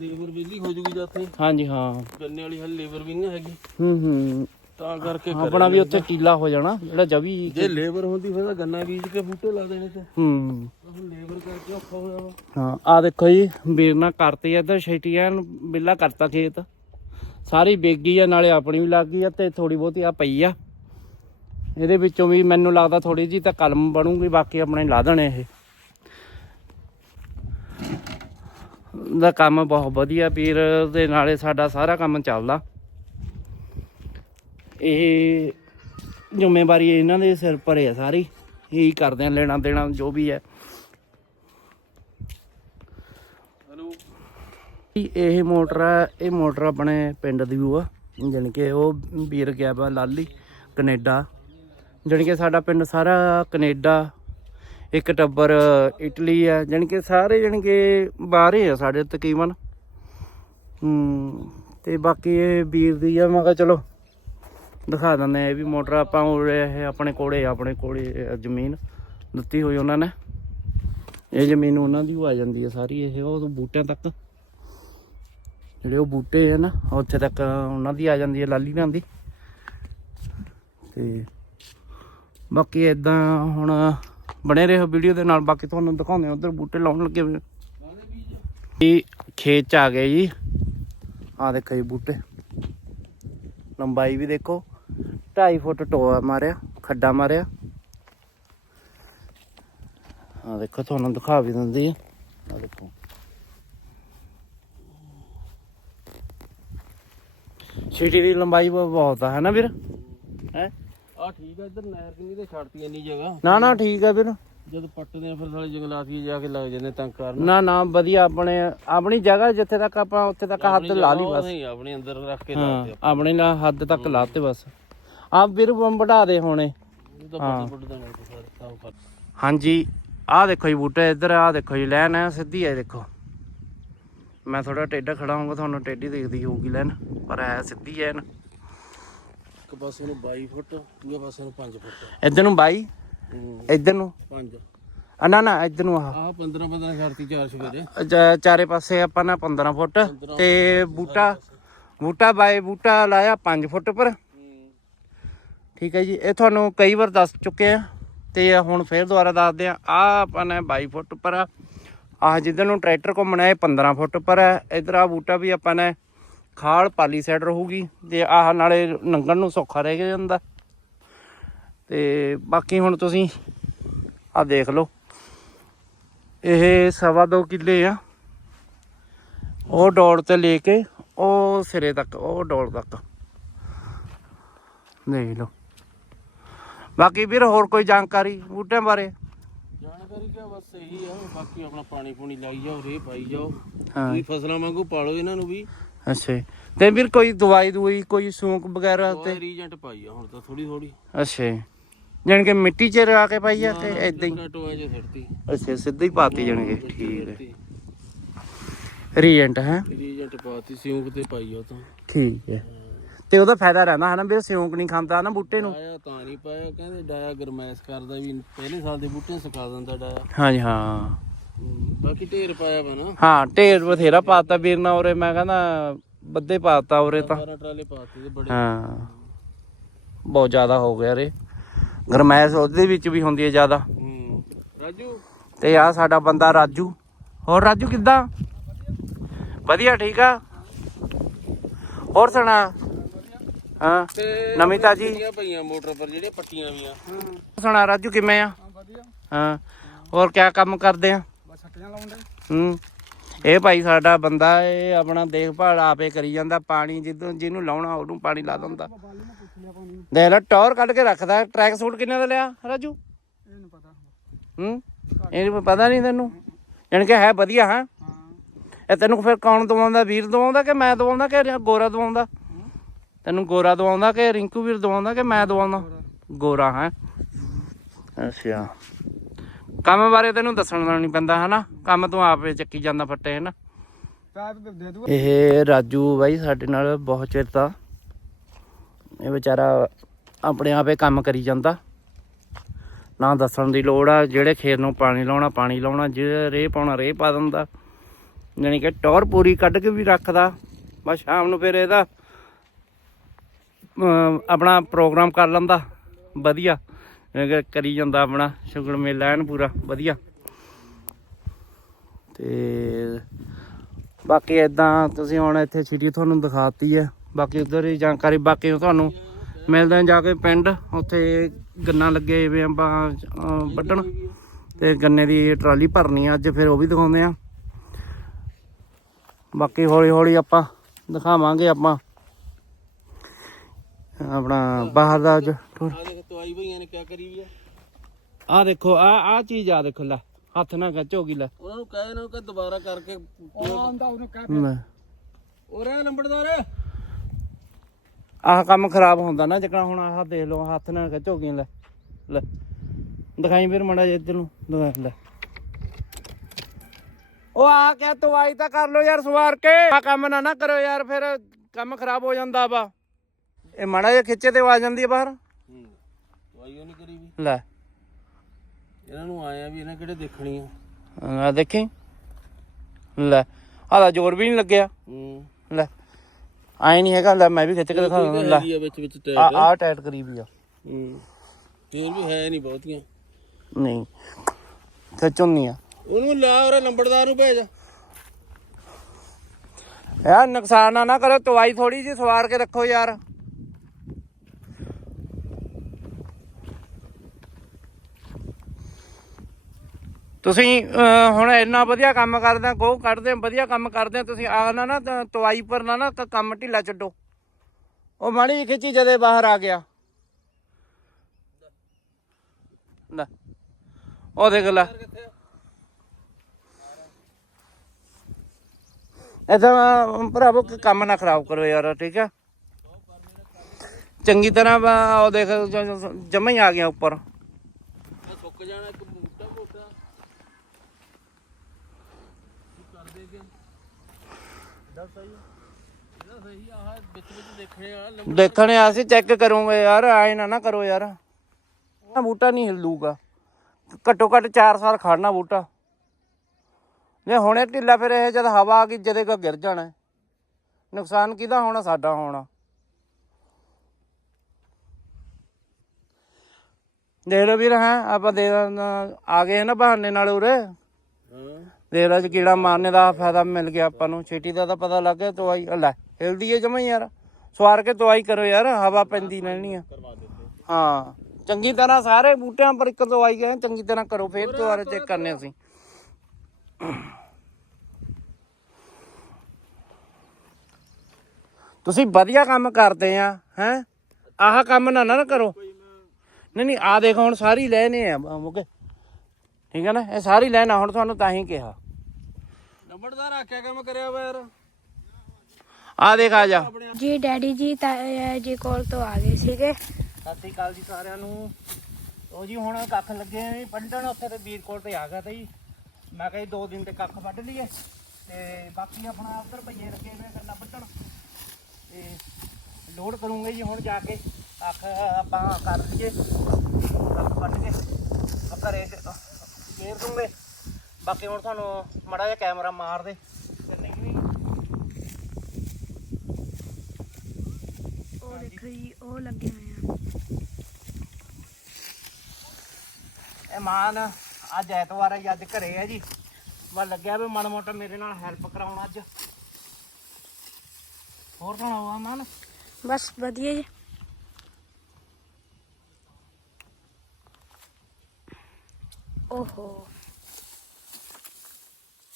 ਲੇਬਰ ਵਿਹਲੀ ਹੋ ਜੂਗੀ ਜਾਥੇ ਹਾਂਜੀ ਹਾਂ। ਗੰਨੇ ਵਾਲੀ ਹਲ ਲੇਬਰ ਵੀ ਨਹੀਂ ਹੈਗੀ। ਹੂੰ ਹੂੰ। ਤਾਂ ਕਰਕੇ ਆਪਣਾ ਵੀ ਉੱਥੇ ਟੀਲਾ ਹੋ ਜਾਣਾ ਜਿਹੜਾ ਜਵੀ ਜੇ ਲੇਬਰ ਹੁੰਦੀ ਫਿਰ ਤਾਂ ਗੰਨਾ ਬੀਜ ਕੇ ਬੂਟੇ ਲਾ ਦੇਣੇ ਤੇ। ਹੂੰ। ਲੇਬਰ ਕਰਕੇ ਔਖਾ ਹੋਇਆ ਵਾ ਹਾਂ ਆ ਦੇਖੋ ਜੀ ਵੀਰ ਨਾਲ ਕਰਤੀ ਇੱਧਰ ਛੇਟੀ ਐਨ ਬਿੱਲਾ ਕਰਤਾ ਖੇਤ। ਸਾਰੀ ਬੇਗੀ ਆ ਨਾਲੇ ਆਪਣੀ ਵੀ ਲੱਗ ਗਈ ਆ ਤੇ ਥੋੜੀ ਬਹੁਤੀ ਆ ਪਈ ਆ। ਇਹਦੇ ਵਿੱਚੋਂ ਵੀ ਮੈਨੂੰ ਲੱਗਦਾ ਥੋੜੀ ਜੀ ਤਾਂ ਕਲਮ ਬਣੂਗੀ ਬਾਕੀ ਆਪਣੇ ਲਾ ਦੇਣੇ ਇਹ। ਦਾ ਕੰਮ ਬਹੁਤ ਵਧੀਆ ਵੀਰ ਦੇ ਨਾਲੇ ਸਾਡਾ ਸਾਰਾ ਕੰਮ ਚੱਲਦਾ। ਇਹ ਜ਼ਿੰਮੇਵਾਰੀ ਇਹਨਾਂ ਦੇ ਸਿਰ ਭਰੇ ਆ ਸਾਰੀ। ਇਹੀ ਕਰਦੇ ਆ ਲੈਣਾ ਦੇਣਾ ਜੋ ਵੀ ਹੈ। ਇਹ ਮੋਟਰ ਆ ਇਹ ਮੋਟਰ ਆਪਣੇ ਪਿੰਡ ਦੀ ਓ ਆ ਜਾਣੀ ਕਿ ਉਹ ਵੀਰ ਗਿਆ ਵਾ ਲਾਲੀ ਕੈਨੇਡਾ। ਜਾਣੀ ਕਿ ਸਾਡਾ ਪਿੰਡ ਸਾਰਾ ਕੈਨੇਡਾ, ਇੱਕ ਟੱਬਰ ਇਟਲੀ ਆ, ਜਾਣੀ ਕਿ ਸਾਰੇ ਜਾਣੀ ਕਿ ਬਾਹਰੇ ਆ ਸਾਡੇ ਤਕਰੀਬਨ। ਹੂੰ, ਤੇ ਬਾਕੀ ਇਹ ਵੀਰ ਦੀ ਆ, ਮੈਂ ਕਿਹਾ ਚਲੋ ਦਿਖਾ ਦਿੰਦੇ ਆ ਇਹ ਵੀ ਮੋਟਰ ਆਪਾਂ ਉਰੇ ਇਹ ਆਪਣੇ ਕੋਲੇ ਆਪਣੇ ਕੋਲੇ ਜ਼ਮੀਨ ਦਿੱਤੀ ਹੋਈ ਉਹਨਾਂ ਨੇ। ਇਹ ਜ਼ਮੀਨ ਉਹਨਾਂ ਦੀ ਓ ਆ ਜਾਂਦੀ ਹੈ ਸਾਰੀ ਇਹ, ਉਹ ਬੂਟਿਆਂ ਤੱਕ। ਜਿਹੜੇ ਉਹ ਬੂਟੇ ਆ ਨਾ, ਉੱਥੇ ਤੱਕ ਉਹਨਾਂ ਦੀ ਆ ਜਾਂਦੀ ਹੈ ਲਾਲੀ ਨਾਂ ਦੀ। ਤੇ ਬਾਕੀ ਇਦਾਂ ਹੁਣ ਬਣੇ ਰਹੋ ਵੀਡੀਓ ਦੇ ਨਾਲ, ਬਾਕੀ ਤੁਹਾਨੂੰ ਦਿਖਾਉਂਦੇ ਉਧਰ ਬੂਟੇ ਲਾਉਣ ਲੱਗੇ ਹੋਏ ਇਹ ਖੇਤ ਚ ਆ ਗਏ ਜੀ। ਆ ਦੇਖੋ ਜੀ ਬੂਟੇ। ਲੰਬਾਈ ਵੀ ਦੇਖੋ 2.5 ਫੁੱਟ ਟੋਆ ਮਾਰਿਆ, ਖੱਡਾ ਮਾਰਿਆ। ਆ ਦੇਖੋ, ਤੁਹਾਨੂੰ ਦਿਖਾ ਵੀ ਦਿੰਦੀ ਆ। ਦੇਖੋ। ਸਿਟੀ ਦੀ ਲੰਬਾਈ ਬਹੁਤ- ਬਹੁਤ ਆ, ਹੈ ਨਾ ਵੀਰ? ਹੈ? ਆ ਠੀਕ ਆ ਇੱਧਰ ਨਹਿਰ ਕਿੰਨੀ ਤੇ ਛੱਡਤੀ ਇੰਨੀ ਜਗ੍ਹਾ। ਨਾ ਨਾ ਠੀਕ ਆ ਵੀਰ। ਜਦ ਪੱਟਦੇ ਆ ਫਿਰ ਸਾਲੇ ਜੰਗਲਾਤੀ ਜਾ ਕੇ ਲੱਗ ਜਾਂਦੇ ਤੰਗ ਕਰਨ। ਨਾ ਨਾ ਵਧੀਆ ਆਪਣੇ ਆਪਣੀ ਜਗ੍ਹਾ ਜਿੱਥੇ ਤੱਕ ਆਪਾਂ ਉੱਥੇ ਤੱਕ ਹੱਥ ਲਾ ਲਈ ਬਸ। ਨਹੀਂ ਆਪਣੇ ਅੰਦਰ ਰੱਖ ਕੇ ਹਾਂ ਲਾਤੇ ਆਪਣੇ ਨਾਲ ਹੱਦ ਤੱਕ ਲਾਤੇ ਬਸ। ਆ ਵੀਰ ਬੰਬ ਵਢਾ ਦੇ ਹੁਣੇ। ਹਾਂਜੀ ਆਹ ਦੇਖੋ ਜੀ ਬੂਟੇ ਇੱਧਰ ਆਹ ਦੇਖੋ ਜੀ ਲੈਨ ਹੈ ਸਿੱਧੀ ਹੈ ਦੇਖੋ। ਮੈਂ ਥੋੜਾ ਟੇਢਾ ਖੜਾ ਹੋਊਂਗਾ ਤੁਹਾਨੂੰ ਟੇਢੀ ਦਿਖਦੀ ਹੋਊਗੀ ਲੈਨ ਪਰ ਹੈ ਸਿੱਧੀ ਹੈ ਨਾ ਇੱਕ ਪਾਸੇ ਨੂੰ 22 ਫੁੱਟ ਦੂਏ ਪਾਸੇ ਨੂੰ 5 ਫੁੱਟ। ਇੱਧਰ ਨੂੰ 22 ਹੂੰ। ਇੱਧਰ ਨੂੰ? 5 ਆ ਨਾ ਨਾ ਇੱਧਰ ਨੂੰ ਆਹ। ਆਹ 15 15 ਛੱਡਤੀ ਚਾਰ ਸਵੇਰੇ ਚ- ਚਾਰੇ ਪਾਸੇ ਆਪਾਂ ਨਾ 15 ਫੁੱਟ ਤੇ ਬੂਟਾ ਬੂਟਾ ਬਾਏ ਬੂਟਾ ਲਾਇਆ 5 ਫੁੱਟ ਪਰ ਠੀਕ ਹੈ ਜੀ ਇਹ ਤੁਹਾਨੂੰ ਕਈ ਵਾਰ ਦੱਸ ਚੁੱਕੇ ਆ ਤੇ ਹੁਣ ਫੇਰ ਦੁਬਾਰਾ ਦੱਸਦੇ ਆ। ਆ ਆਪਾਂ ਨੇ 22 ਫੁੱਟ ਪਰ ਆ। ਆਹ ਜਿੱਧਰ ਨੂੰ ਟਰੈਕਟਰ ਘੁੰਮਣਾ ਇਹ 15 ਫੁੱਟ ਪਰ ਹੈ ਇਧਰ ਆ ਬੂਟਾ ਵੀ ਆਪਾਂ ਨੇ ਖਾਲ ਪਾਲੀ ਸਾਈਡ ਰਹੂਗੀ ਤੇ ਆਹ ਨਾਲੇ ਲੰਘਣ ਨੂੰ ਸੌਖਾ ਰਹਿ ਜਾਂਦਾ। ਤੇ ਬਾਕੀ ਹੁਣ ਤੁਸੀਂ ਆ ਦੇਖ ਲਓ। ਇਹ ਸਵਾ ਦੋ ਕਿੱਲੇ ਆ। ਉਹ ਡੋੜ ਤੇ ਲੈ ਕੇ ਉਹ ਸਿਰੇ ਤੱਕ ਉਹ ਡੋੜ ਤੱਕ। ਦੇਖ ਲਓ। ਬਾਕੀ ਵੀਰ ਹੋਰ ਕੋਈ ਜਾਣਕਾਰੀ ਬੂਟਿਆਂ ਬਾਰੇ? ਜਾਣਕਾਰੀ ਕਿਆ ਬਸ ਇਹੀ ਆ। ਬਾਕੀ ਆਪਣਾ ਪਾਣੀ ਪੂਣੀ ਲਾਈ ਜਾਓ ਰੇ ਪਾਈ ਜਾਓ। ਹਾਂ। ਤੁਸੀਂ ਫਸਲਾਂ ਵਾਂਗੂ ਪਾਲੋ ਇਹਨਾਂ ਨੂੰ ਵੀ। ਅੱਛਾ ਜੀ। ਤੇ ਵੀਰ ਕੋਈ ਦਵਾਈ ਦਵਾਈ ਕੋਈ ਸੂੰਕ ਵਗੈਰਾ ਤੇ ਤੇ ਰੀਜੈਂਟ ਪਾਈ ਆ ਹੁਣ ਤਾਂ ਥੋੜੀ ਥੋੜੀ ਅੱਛਾ ਜੀ। ਜਾਣੀ ਕਿ ਮਿੱਟੀ 'ਚ ਰਲਾ ਕੇ ਪਾਈ ਆ ਕਿ ਇਦਾਂ ਹੀ? ਟੋਏ ਅੱਛਾ ਸਿੱਧਾ ਹੀ ਪਾਤੀ ਜਾਣਗੇ ਠੀਕ ਹੈ। ਰੀਜੈਂਟ ਹੈ? ਰੀਜੈਂਟ ਪਾਤੀ ਸਿਉਂਕ ਤੇ ਪਾਈ ਉਹ ਤਾਂ। ਠੀਕ ਹੈ। ਤੇ ਉਹਦਾ ਫਾਇਦਾ ਰਹਿੰਦਾ ਹਨਾ ਵੀਰ ਸਿਉਂਕ ਨਹੀਂ ਖਾਂਦਾ ਨਾ ਬੂਟੇ ਨੂੰ? ਆਇਆ ਤਾਂ ਨਹੀਂ ਪਾਇਆ ਕਹਿੰਦੇ ਡਾਇਆ ਗਰਮੈਸ਼ ਕਰਦਾ ਵੀ ਪਹਿਲੇ ਸਾਲ ਦੇ ਬੂਟੇ ਸੁਕਾ ਦਿੰਦਾ ਡਾਇਆ। ਹਾਂਜੀ ਹੂੰ, ਬਾਕੀ ਢੇਰ ਪਾਇਆ ਵਾ ਨਾ। ਹਾਂ ਢੇਰ ਬਥੇਰਾ ਪਾਤਾ ਵੀਰ ਨਾ ਉਰੇ ਮੈਂ ਕਹਿੰਦਾ ਬੱਦੇ ਪਾਤਾ ਉਰੇ ਤਾਂ। 12 ਟਰਾਲੇ ਪਾਤੇ ਤੇ ਬੜੇ। ਹਾਂ। ਬਹੁਤ ਜ਼ਿਆਦਾ ਹੋ ਗਿਆ ਰੇ। ਗਰਮੈਸ਼ ਉਹਦੇ ਵਿੱਚ ਵੀ ਹੁੰਦੀ ਹੈ ਜ਼ਿਆਦਾ। ਹੂੰ। ਰਾਜੂ? ਤੇ ਆ ਸਾਡਾ ਬੰਦਾ ਰਾਜੂ। ਹੋਰ ਰਾਜੂ ਕਿੱਦਾਂ? ਵਧੀਆ ਠੀਕ ਆ? ਹੋਰ ਸੁਣਾ। ਹਾਂ ਤੇ ਨਵੀਂ ਤਾਜੀ। ਪਈਆਂ ਮੋਟਰ ਪਰ ਜਿਹੜੇ ਪੱਟੀਆਂ ਵੀ ਆ ਸੁਣਾ ਰਾਜੂ ਕਿਵੇਂ ਆ? ਹਾਂ। ਹੋਰ ਕਿਆ ਕੰਮ ਕਰਦੇ ਆ? ਹੂੰ। ਇਹ ਭਾਈ ਸਾਡਾ ਬੰਦਾ ਇਹ ਆਪਣਾ ਦੇਖਭਾਲ ਆਪੇ ਕਰੀ ਜਾਂਦਾ ਪਾਣੀ ਜਿੱਦੋਂ ਜਿਹਨੂੰ ਲਾਉਣਾ ਉਹਨੂੰ ਪਾਣੀ ਲਾ ਦਿੰਦਾ। ਦੇਖ ਲੈ ਟੌਰ ਕੱਢ ਕੇ ਰੱਖਦਾ ਟਰੈਕ ਸੂਟ ਕਿੰਨੇ ਦਾ ਲਿਆ ਰਾਜੂ? ਹੂੰ। ਇਹਨੂੰ ਪਤਾ ਨਹੀਂ ਤੈਨੂੰ? ਜਾਣੀ ਕਿ ਹੈ ਵਧੀਆ ਹਾਂ? ਇਹ ਤੈਨੂੰ ਫਿਰ ਕੌਣ ਦਵਾਉਂਦਾ ਵੀਰ ਦਵਾਉਂਦਾ ਕਿ ਮੈਂ ਦਵਾਉਂਦਾ ਕਿ ਗੋਰਾ ਦਵਾਉਂਦਾ? ਤੈਨੂੰ ਗੋਰਾ ਦਵਾਉਂਦਾ ਕਿ ਰਿੰਕੂ ਵੀਰ ਦਵਾਉਂਦਾ ਕਿ ਮੈਂ ਦਵਾਉਂਦਾ? ਗੋਰਾ ਹੈ? ਅੱਛਾ। ਕੰਮ ਬਾਰੇ ਤੈਨੂੰ ਦੱਸਣਾ ਨਹੀਂ ਪੈਂਦਾ ਹਨਾ? ਕੰਮ ਤੂੰ ਆਪੇ ਚੱਕੀ ਜਾਂਦਾ ਫੱਟੇ ਹਨਾ? ਇਹ ਰਾਜੂ ਬਾਈ ਸਾਡੇ ਨਾਲ ਬਹੁਤ ਚਿਰ ਦਾ। ਇਹ ਵਿਚਾਰਾ ਆਪਣੇ ਆਪੇ ਕੰਮ ਕਰੀ ਜਾਂਦਾ। ਨਾ ਦੱਸਣ ਦੀ ਲੋੜ ਆ ਜਿਹੜੇ ਖੇਤ ਨੂੰ ਪਾਣੀ ਲਾਉਣਾ ਪਾਣੀ ਲਾਉਣਾ ਜੇ ਰੇਹ ਪਾਉਣਾ ਰੇਹ ਪਾ ਦਿੰਦਾ। ਯਾਨੀ ਕਿ ਟੌਰ ਪੂਰੀ ਕੱਢ ਕੇ ਵੀ ਰੱਖਦਾ। ਬਸ ਸ਼ਾਮ ਨੂੰ ਫਿਰ ਇਹਦਾ ਆਪਣਾ ਪ੍ਰੋਗਰਾਮ ਕਰ ਲੈਂਦਾ। ਵਧੀਆ। ਕਰੀ ਜਾਂਦਾ ਆਪਣਾ ਸ਼ੁਗਰ ਮੇਲਾ ਐਨ ਪੂਰਾ, ਵਧੀਆ। ਤੇ ਬਾਕੀ ਇਦਾਂ ਤੁਸੀਂ ਹੁਣ ਇੱਥੇ ਸਿਟੀ ਤੁਹਾਨੂੰ ਦਿਖਾਤੀ ਹੈ। ਬਾਕੀ ਉਧਰ ਦੀ ਜਾਣਕਾਰੀ, ਬਾਕੀ ਤੁਹਾਨੂੰ ਮਿਲਦੇ ਹਾਂ ਜਾ ਕੇ ਪਿੰਡ। ਉੱਥੇ ਗੰਨਾ ਲੱਗੇ ਵੇ ਆਪਾਂ ਵੱਢਣ। ਤੇ ਗੰਨੇ ਦੀ ਟਰਾਲੀ ਭਰਨੀ ਆ, ਅੱਜ ਫਿਰ ਉਹ ਵੀ ਦਿਖਾਉਂਦੇ ਆ ਬਾਕੀ ਹੌਲੀ ਹੌਲੀ ਆਪਾਂ ਦਿਖਾਵਾਂਗੇ ਆਪਾਂ। ਆਪਣਾ ਬਾਹਰ ਦਾ ਅੱਜ ਤਵਾਈ ਭਈਆਂ ਨੇ ਕਿਆ ਕਰੀ ਵੀ ਆ? ਆ ਦੇਖੋ ਆ ਆ ਚੀਜ਼ ਆ ਦੇਖੋ ਲੈ ਹੱਥ ਨਾ ਖਿੱਚੋ ਕੀ ਲੈ। ਉਹਨਾਂ ਨੂੰ ਕਹਿ ਦੇਣਾ ਕਿ ਦੁਬਾਰਾ ਕਰਕੇ ਆਂਦਾ ਉਹਨੂੰ ਕਹਿ ਲੈ। ਉਰੇ ਲੰਬੜਦਾਰ। ਆਹ ਕੰਮ ਖਰਾਬ ਹੁੰਦਾ ਨਾ ਜਿਕਣਾ ਹੁਣ ਆਹ ਦੇਖ ਲਓ ਹੱਥ ਨਾਲ ਖਿੱਚੋ ਕੀ ਲੈ ਲੈ। ਦਿਖਾਈ ਫਿਰ ਮੜਾ ਜੇ ਇੱਧਰ ਨੂੰ ਦਿਖਾ ਲੈ। ਉਹ ਆ ਕਿਆ ਤਵਾਈ ਤਾਂ ਕਰ ਲੋ ਯਾਰ ਸਵਾਰ ਕੇ। ਆ ਕੰਮ ਨਾ ਨਾ ਕਰੋ ਯਾਰ ਫਿਰ ਕੰਮ ਖਰਾਬ ਹੋ ਜਾਂਦਾ ਵਾ। ਇਹ ਮੜਾ ਜੇ ਖਿੱਚੇ ਤੇ ਆ ਜਾਂਦੀ ਆ ਬਾਹਰ। ਹੂੰ ਦਵਾਈ ਉਹ ਨਹੀਂ ਕਰੀ ਵੀ। ਲੈ। ਇਹਨਾਂ ਨੂੰ ਆਇਆ ਵੀ ਇਹਨਾਂ ਕਿਹੜੇ ਦੇਖਣੀ ਆ। ਆ ਦੇਖੀ। ਲੈ। ਆਦਾ ਜ਼ੋਰ ਵੀ ਨਹੀਂ ਲੱਗਿਆ। ਹੂੰ। ਲੈ। ਆਏ ਨਹੀਂ ਹੈਗਾ ਲੈ ਮੈਂ ਵੀ ਖਿੱਚ ਕੇ ਦਿਖਾ ਦਿੰਦਾ। ਲੈ ਹੈਗੀ ਆ ਵਿੱਚ ਵਿੱਚ ਆ ਟੈਟ ਆ ਟਾਈਟ ਕਰੀਬ ਹੀ ਆ। ਹੂੰ। ਫੇਰ ਵੀ ਹੈ ਨਹੀਂ ਬਹੁਤੀਆਂ। ਨਹੀਂ। ਖਿੱਚੋ ਨਹੀਂ ਆ। ਉਹਨੂੰ ਲਾ ਉਰੇ ਲੰਬੜਦਾਰ ਨੂੰ ਭੇਜ। ਯਾਰ ਨੁਕਸਾਨ ਨਾ ਨਾ ਕਰੋ ਤਵਾਈ ਥੋੜੀ ਜਿਹੀ ਸਵਾਰ ਕੇ ਰੱਖੋ ਯਾਰ। ਤੁਸੀਂ ਹੁਣ ਇੰਨਾ ਵਧੀਆ ਕੰਮ ਕਰਦੇ ਗੋ ਕੱਢਦੇ ਵਧੀਆ ਕੰਮ ਕਰਦੇ ਆ ਤੁਸੀਂ ਆਹ ਨਾ ਨਾ ਤਵਾਈ ਪਰ ਨਾ ਨਾ ਕੰਮ ਢਿੱਲਾ ਛੱਡੋ। ਉਹ ਮਾੜੀ ਖਿੱਚੀ ਜਦੇ ਬਾਹਰ ਆ ਗਿਆ। ਲੈ, ਉਹ ਦੇਖ ਲੈ। ਇਦਾਂ ਭਰਾਵੋ ਕੰਮ ਨਾ ਖਰਾਬ ਕਰੋ ਯਾਰ, ਠੀਕ ਆ? ਚੰਗੀ ਤਰ੍ਹਾਂ ਉਹ ਦੇਖ ਜਮਾ ਹੀ ਆ ਗਿਆ ਉੱਪਰ। ਸੁੱਕ ਜਾਣਾ ਇੱਕ ਮੋਟਾ ਮੋਟਾ ਕੀ ਕਰਦੇ ਕਿ ਦੱਸ ਸਹੀ ਇਹਦਾ ਸਹੀ ਆਹ ਵਿੱਚ ਵਿੱਚ ਦੇਖਣੇ ਆ ਆ ਅਸੀਂ ਚੈੱਕ ਕਰੂਗੇ ਯਾਰ ਆਏ ਨਾ ਨਾ ਕਰੋ ਯਾਰ। ਆ ਬੂਟਾ ਨਹੀਂ ਹਿੱਲੂਗਾ। ਘੱਟੋ ਘੱਟ 4 ਸਾਲ ਖੜਨਾ ਬੂਟਾ। ਜੇ ਹੁਣੇ ਢਿੱਲਾ ਫਿਰ ਇਹ ਜਦ ਹਵਾ ਆ ਗਈ, ਜਦੇ ਕਾ ਗਿਰ ਜਾਣਾ। ਨੁਕਸਾਨ ਕਿਹਦਾ ਹੋਣਾ? ਸਾਡਾ ਹੋਣਾ। ਦੇਖ ਲਓ ਵੀਰ, ਹਾਂ, ਆਪਾਂ ਦੇ ਆ ਗਏ ਨਾ ਬਹਾਨੇ ਨਾਲ ਉਰੇ। ਹਾਂ ਦੇਖ ਲਓ ਕੀੜਾ ਮਾਰਨੇ ਦਾ ਫਾਇਦਾ ਮਿਲ ਗਿਆ ਆਪਾਂ ਨੂੰ। ਛੇਤੀ ਦਾ ਤਾਂ ਪਤਾ ਲੱਗ ਗਿਆ ਦਵਾਈ ਲੈ, ਹਿਲਦੀ ਹੈ ਜਮਾ ਹੀ ਯਾਰ। ਸਵਾਰ ਕੇ ਦਵਾਈ ਕਰੋ ਯਾਰ, ਹਵਾ ਪੈਂਦੀ ਰਹਿਣੀ ਆ। ਹਾਂ, ਚੰਗੀ ਤਰ੍ਹਾਂ ਸਾਰੇ ਬੂਟਿਆਂ ਪਰ ਇੱਕ ਦਵਾਈ ਗਏ ਚੰਗੀ ਤਰ੍ਹਾਂ ਕਰੋ, ਫੇਰ ਦੁਬਾਰਾ ਚੈੱਕ ਕਰਨੇ ਅਸੀਂ। ਤੁਸੀਂ ਵਧੀਆ ਕੰਮ ਕਰਦੇ ਆ, ਹੈ? ਆਹ ਕੰਮ ਨਾ ਨਾ ਕਰੋ। ਨਹੀਂ ਨਹੀਂ ਆ ਦੇਖੋ, ਹੁਣ ਸਾਰੀ ਲੈਨੇ ਆ, ਮੁਕੇ ਠੀਕ ਹੈ ਨਾ? ਇਹ ਸਾਰੀ ਲੈਣਾ, ਹੁਣ ਤੁਹਾਨੂੰ ਤਾਂ ਹੀ ਕਿਹਾ। ਲੰਬੜਦਾਰ ਆਖਿਆ ਕੰਮ ਕਰਿਆ ਵਾ ਯਾਰ। ਆ ਦੇਖ ਆ ਜਾ। ਜੀ ਡੈਡੀ ਜੀ ਜੀ ਕੋਲ ਤੋਂ ਆ ਗਏ ਸੀਗੇ। ਸਤਿ ਸ੍ਰੀ ਅਕਾਲ ਜੀ ਸਾਰਿਆਂ ਨੂੰ। ਉਹ ਜੀ ਹੁਣ ਕੱਖ ਲੱਗੇ ਆ ਪੰਡਣ ਉੱਥੇ ਤੇ ਵੀਰਕੋਟ ਤੇ ਆ ਗਿਆ ਤੇ ਜੀ। ਮੈਂ ਕਿਹਾ ਜੀ ਦੋ ਦਿਨ ਤੇ ਕੱਖ ਵੱਢ ਲਈਏ। ਤੇ ਬਾਕੀ ਆਪਣਾ ਉਧਰ ਭਈਏ ਲੱਗੇ ਨੇ ਗੱਲਾਂ ਵੱਢਣ। ਤੇ ਲੋਡ ਕਰੂੰਗੇ ਜੀ ਹੁਣ ਜਾ ਕੇ। ਕੱਖ ਆਪਾਂ ਕਰ ਲਈਏ। ਕੱਖ ਵੱਢ ਕੇ ਆ ਘਰੇ ਗੇਰ ਦੂੰਗੇ। ਬਾਕੀ ਹੁਣ ਤੁਹਾਨੂੰ ਮੜਾ ਜਿਹਾ ਕੈਮਰਾ ਮਾਰ ਦੇ ਤੇ ਨਹੀਂ ਵੀ ਜੀ ਉਹ ਲੱਗੇ ਹੋਏ ਆ ਇਹ ਮਾਨ ਅੱਜ ਐਤਵਾਰ ਹੈ ਅੱਜ ਘਰੇ ਹੈ ਜੀ ਵਾ ਲੱਗਿਆ ਵੀ ਮਨ ਮੋਟਾ ਮੇਰੇ ਨਾਲ ਹੈਲਪ ਕਰਾਉਣ ਅੱਜ ਹੋਰ ਸੁਣਾਓ ਮਾਨ ਬਸ ਵਧੀਆ ਜੀ ਓਹੋ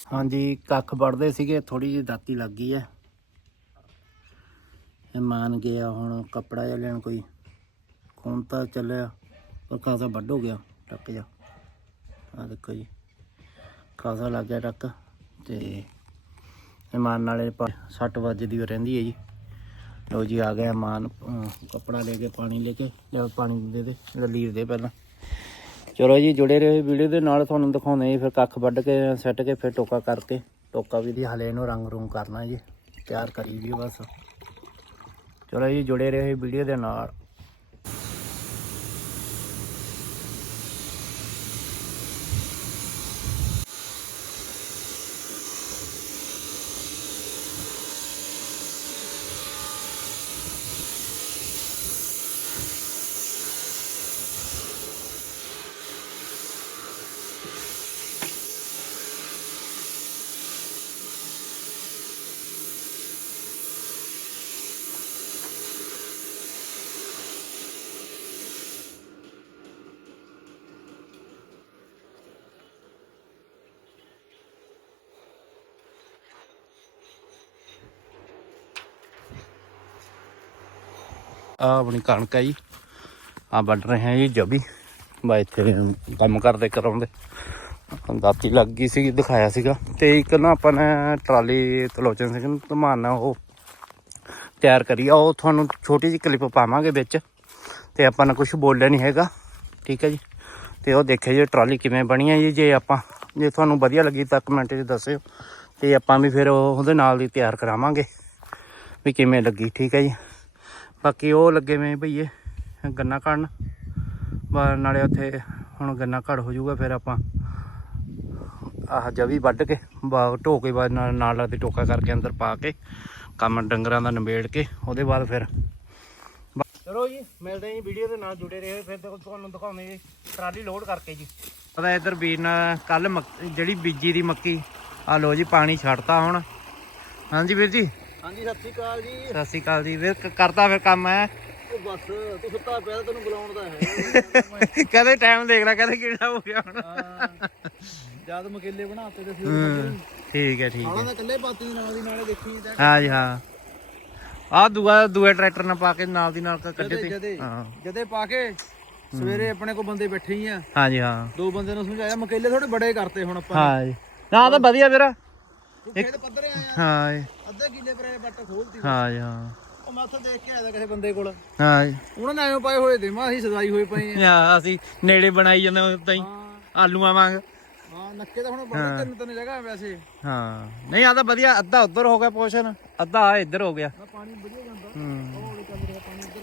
ਹਾਂਜੀ ਕੱਖ ਵੜਦੇ ਸੀਗੇ ਥੋੜੀ ਜਿਹੀ ਦਾਤੀ ਲੱਗ ਗਈ ਹੈ ਮਾਨ ਗਿਆ ਹੁਣ ਕੱਪੜਾ ਜਿਹਾ ਲੈਣ ਕੋਈ। ਖੂਨ ਤਾਂ ਚੱਲਿਆ, ਪਰ ਖਾਸਾ ਵੱਢ ਹੋ ਗਿਆ, ਟੱਕ ਜਾ ਆ ਦੇਖੋ ਜੀ, ਖਾਸਾ ਲੱਗ ਗਿਆ ਟੱਕ ਤੇ ਇਹ ਮਾਨ ਨਾਲੇ 60 ਵੱਜਦੀ ਹੋਈ ਰਹਿੰਦੀ ਹੈ ਜੀ। ਲੋ ਜੀ, ਆ ਗਿਆ ਮਾਨ ਕੱਪੜਾ ਲੈ ਕੇ, ਪਾਣੀ ਲੈ ਕੇ, ਲੈ ਪਾਣੀ ਦੇ ਦੇ ਲੀਰ ਦੇ ਪਹਿਲਾਂ। ਚਲੋ ਜੀ, ਜੁੜੇ ਰਹੇ ਵੀਡੀਓ ਦੇ ਨਾਲ, ਤੁਹਾਨੂੰ ਦਿਖਾਉਂਦੇ ਜੀ, ਫਿਰ ਕੱਖ ਵੱਢ ਕੇ, ਸੈੱਟ ਕੇ, ਫਿਰ ਟੋਕਾ ਕਰਕੇ। ਟੋਕਾ ਵੀ ਦੀ ਹਲੇ ਇਹਨੂੰ ਰੰਗ ਰੂੰਗ ਕਰਨਾ ਜੀ, ਤਿਆਰ ਕਰੀ ਜੀ ਬਸ। ਚਲੋ ਜੀ ਜੁੜੇ ਰਹੇ ਵੀਡੀਓ ਦੇ ਨਾਲ। ਆ ਆਪਣੀ ਕਣਕ ਹੈ ਜੀ। ਆ ਵੱਢ ਰਹੇ ਹਾਂ ਜੀ ਜਬੀ। ਬਾ ਇੱਥੇ ਕੰਮ ਕਰਦੇ ਕਰਾਉਂਦੇ ਦਾਤੀ ਲੱਗ ਗਈ ਸੀ, ਦਿਖਾਇਆ ਸੀਗਾ। ਤੇ ਇੱਕ ਨਾ ਆਪਾਂ ਨੇ ਟਰਾਲੀ ਤਲੋਚਨ ਸਿੰਘ ਨੂੰ ਧਮਾਨਾ ਉਹ ਤਿਆਰ ਕਰੀ ਆ। ਉਹ ਤੁਹਾਨੂੰ ਛੋਟੀ ਜਿਹੀ ਕਲਿੱਪ ਪਾਵਾਂਗੇ ਵਿੱਚ। ਤੇ ਆਪਾਂ ਨੇ ਕੁਝ ਬੋਲਿਆ ਨਹੀਂ ਹੈਗਾ। ਠੀਕ ਹੈ ਜੀ। ਤੇ ਉਹ ਦੇਖਿਓ ਜੀ, ਟਰਾਲੀ ਕਿਵੇਂ ਬਣੀ ਹੈ ਜੀ, ਜੇ ਆਪਾਂ ਜੇ ਤੁਹਾਨੂੰ ਵਧੀਆ ਲੱਗੀ ਤਾਂ ਕਮੈਂਟ 'ਚ ਦੱਸਿਓ। ਤੇ ਆਪਾਂ ਵੀ ਫਿਰ ਉਹ- ਉਹਦੇ ਨਾਲ ਹੀ ਤਿਆਰ ਕਰਾਵਾਂਗੇ। ਵੀ ਕਿਵੇਂ ਲੱਗੀ। ਠੀਕ ਹੈ ਜੀ। ਬਾਕੀ ਉਹ ਲੱਗੇ ਵੇ ਭਈਏ, ਗੰਨਾ ਕੱਢਣ। ਨਾਲੇ ਉੱਥੇ ਹੁਣ ਗੰਨਾ ਘੜ ਹੋ ਜਾਊਗਾ ਫਿਰ ਆਪਾਂ। ਆਹ ਜਵੀ ਵੱਢ ਕੇ, ਬਾ ਢੋ ਕੇ ਬਾਅਦ ਨਾਲ ਨਾਲ ਲੱਗਦੇ ਟੋਕਾ ਕਰਕੇ ਅੰਦਰ ਪਾ ਕੇ, ਕੰਮ ਡੰਗਰਾਂ ਦਾ ਨਿਬੇੜ ਕੇ, ਉਹਦੇ ਬਾਅਦ ਫਿਰ। ਚਲੋ ਜੀ, ਮਿਲਦੇ ਜੀ ਵੀਡੀਓ ਦੇ ਨਾਲ ਜੁੜੇ ਰਹੋ, ਫਿਰ ਤੁਹਾਨੂੰ ਦਿਖਾਉਂਦੇ ਜੀ, ਟਰਾਲੀ ਲੋਡ ਕਰਕੇ ਜੀ। ਪਤਾ ਇੱਧਰ ਵੀਰ ਨਾਲ ਕੱਲ ਜਿਹੜੀ ਬੀਜੀ ਦੀ ਮੱਕੀ ਆ ਲੋ ਜੀ, ਪਾਣੀ ਛੱਡਤਾ ਹੁਣ। ਹਾਂਜੀ ਵੀਰ ਜੀ? ਹਾਂਜੀ ਸਤਿ ਸ਼੍ਰੀ ਅਕਾਲ ਜੀ। ਸਤਿ ਸ਼੍ਰੀ ਅਕਾਲ ਜੀ। ਵੀਰ ਕ- ਕਰਦਾ ਫਿਰ ਕੰਮ ਹੈ ਉਹ ਬਸ ਤੂੰ ਸੁੱਤਾ ਪਿਆ ਤੈਨੂੰ ਬੁਲਾਉਣ ਦਾ ਹੈ। ਕਦੇ ਟਾਈਮ ਦੇਖ ਲੈ ਕਦੇ ਕਿਹੜਾ ਹੋ ਗਿਆ ਹੁਣ। ਜਦ ਮਕੇਲੇ ਬਣਾਤੇ ਤੇ ਫਿਰ ਠੀਕ ਹੈ ਠੀਕ ਹੈ ਤਾਂ ਇਕੱਲੇ ਪਾਤੀ ਨਾਲ ਦੀ ਨਾਲੇ ਦੇਖੀ ਤਾਂ। ਹਾਂ ਜੀ ਹਾਂ। ਆ ਦੂਆ ਦੂਏ ਟਰੈਕਟਰ ਨਾਲ ਪਾ ਕੇ ਨਾਲ ਦੀ ਨਾਲ ਕ- ਕੱਢੇ ਜਦੇ ਤੇ। ਜਦੇ। ਹਾਂ। ਜਦੇ ਪਾ ਕੇ ਸਵੇਰੇ ਆਪਣੇ ਕੋਲ ਬੰਦੇ ਬੈਠੇ ਹੀ ਆ। ਹਾਂ ਜੀ ਹਾਂ। ਦੋ ਬੰਦੇ ਨੂੰ ਸਮਝਾਇਆ ਮਕੇਲੇ ਥੋੜੇ ਬੜੇ ਕਰਤੇ ਹੁਣ ਆਪਾਂ ਹਾਂ ਜੀ। ਨਾ ਤਾਂ ਵਧੀਆ ਵੀਰ ਤੂੰ ਖੇਤ ਪੱਧਰੇ ਆਇਆ। ਹਾਂ ਜੀ। ਅੱਧੇ ਕਿੱਲੇ ਪਰ ਬੱਟ ਖੋਲਤੀ। ਹਾਂ ਜੀ ਹਾਂ। ਉਹ ਮੈਂ ਉੱਥੇ ਦੇਖ ਕੇ ਆਇਆ ਤਾ ਕਿਸੇ ਬੰਦੇ ਕੋਲ। ਹਾਂ ਜੀ। ਉਹਨਾਂ ਨੇ ਐਵੇਂ ਪਾਏ ਹੋਏ ਤੇ ਮੈਂ ਅਸੀਂ ਸਦਾਈ ਹੋਏ ਪਏ ਆ। ਯਾ ਅਸੀਂ ਨੇੜੇ ਬਣਾਈ ਜਾਂਦੇ ਉਦਾਂ ਹੀ। ਹਾਂ। ਆਲੂਆਂ ਵਾਂਗ ਹਾਂ ਨੱਕੇ ਤਾਂ ਹੁਣ ਬੜੇ ਤਿੰਨ ਤਿੰਨ ਜਗ੍ਹਾ ਵੈਸੇ। ਹਾਂ। ਨਹੀਂ ਆ ਤਾਂ ਵਧੀਆ ਅੱਧਾ ਉੱਧਰ ਹੋ ਗਿਆ ਪੋਸ਼ਨ ਅੱਧਾ ਆ ਇੱਧਰ ਹੋ ਗਿਆ। ਪਾਣੀ ਵਧੀਆ ਜਾਂਦਾ। ਹੂੰ। ਉਹ ਚੱਲ ਰਿਹਾ ਪਾਣੀ ਇੱਧਰ।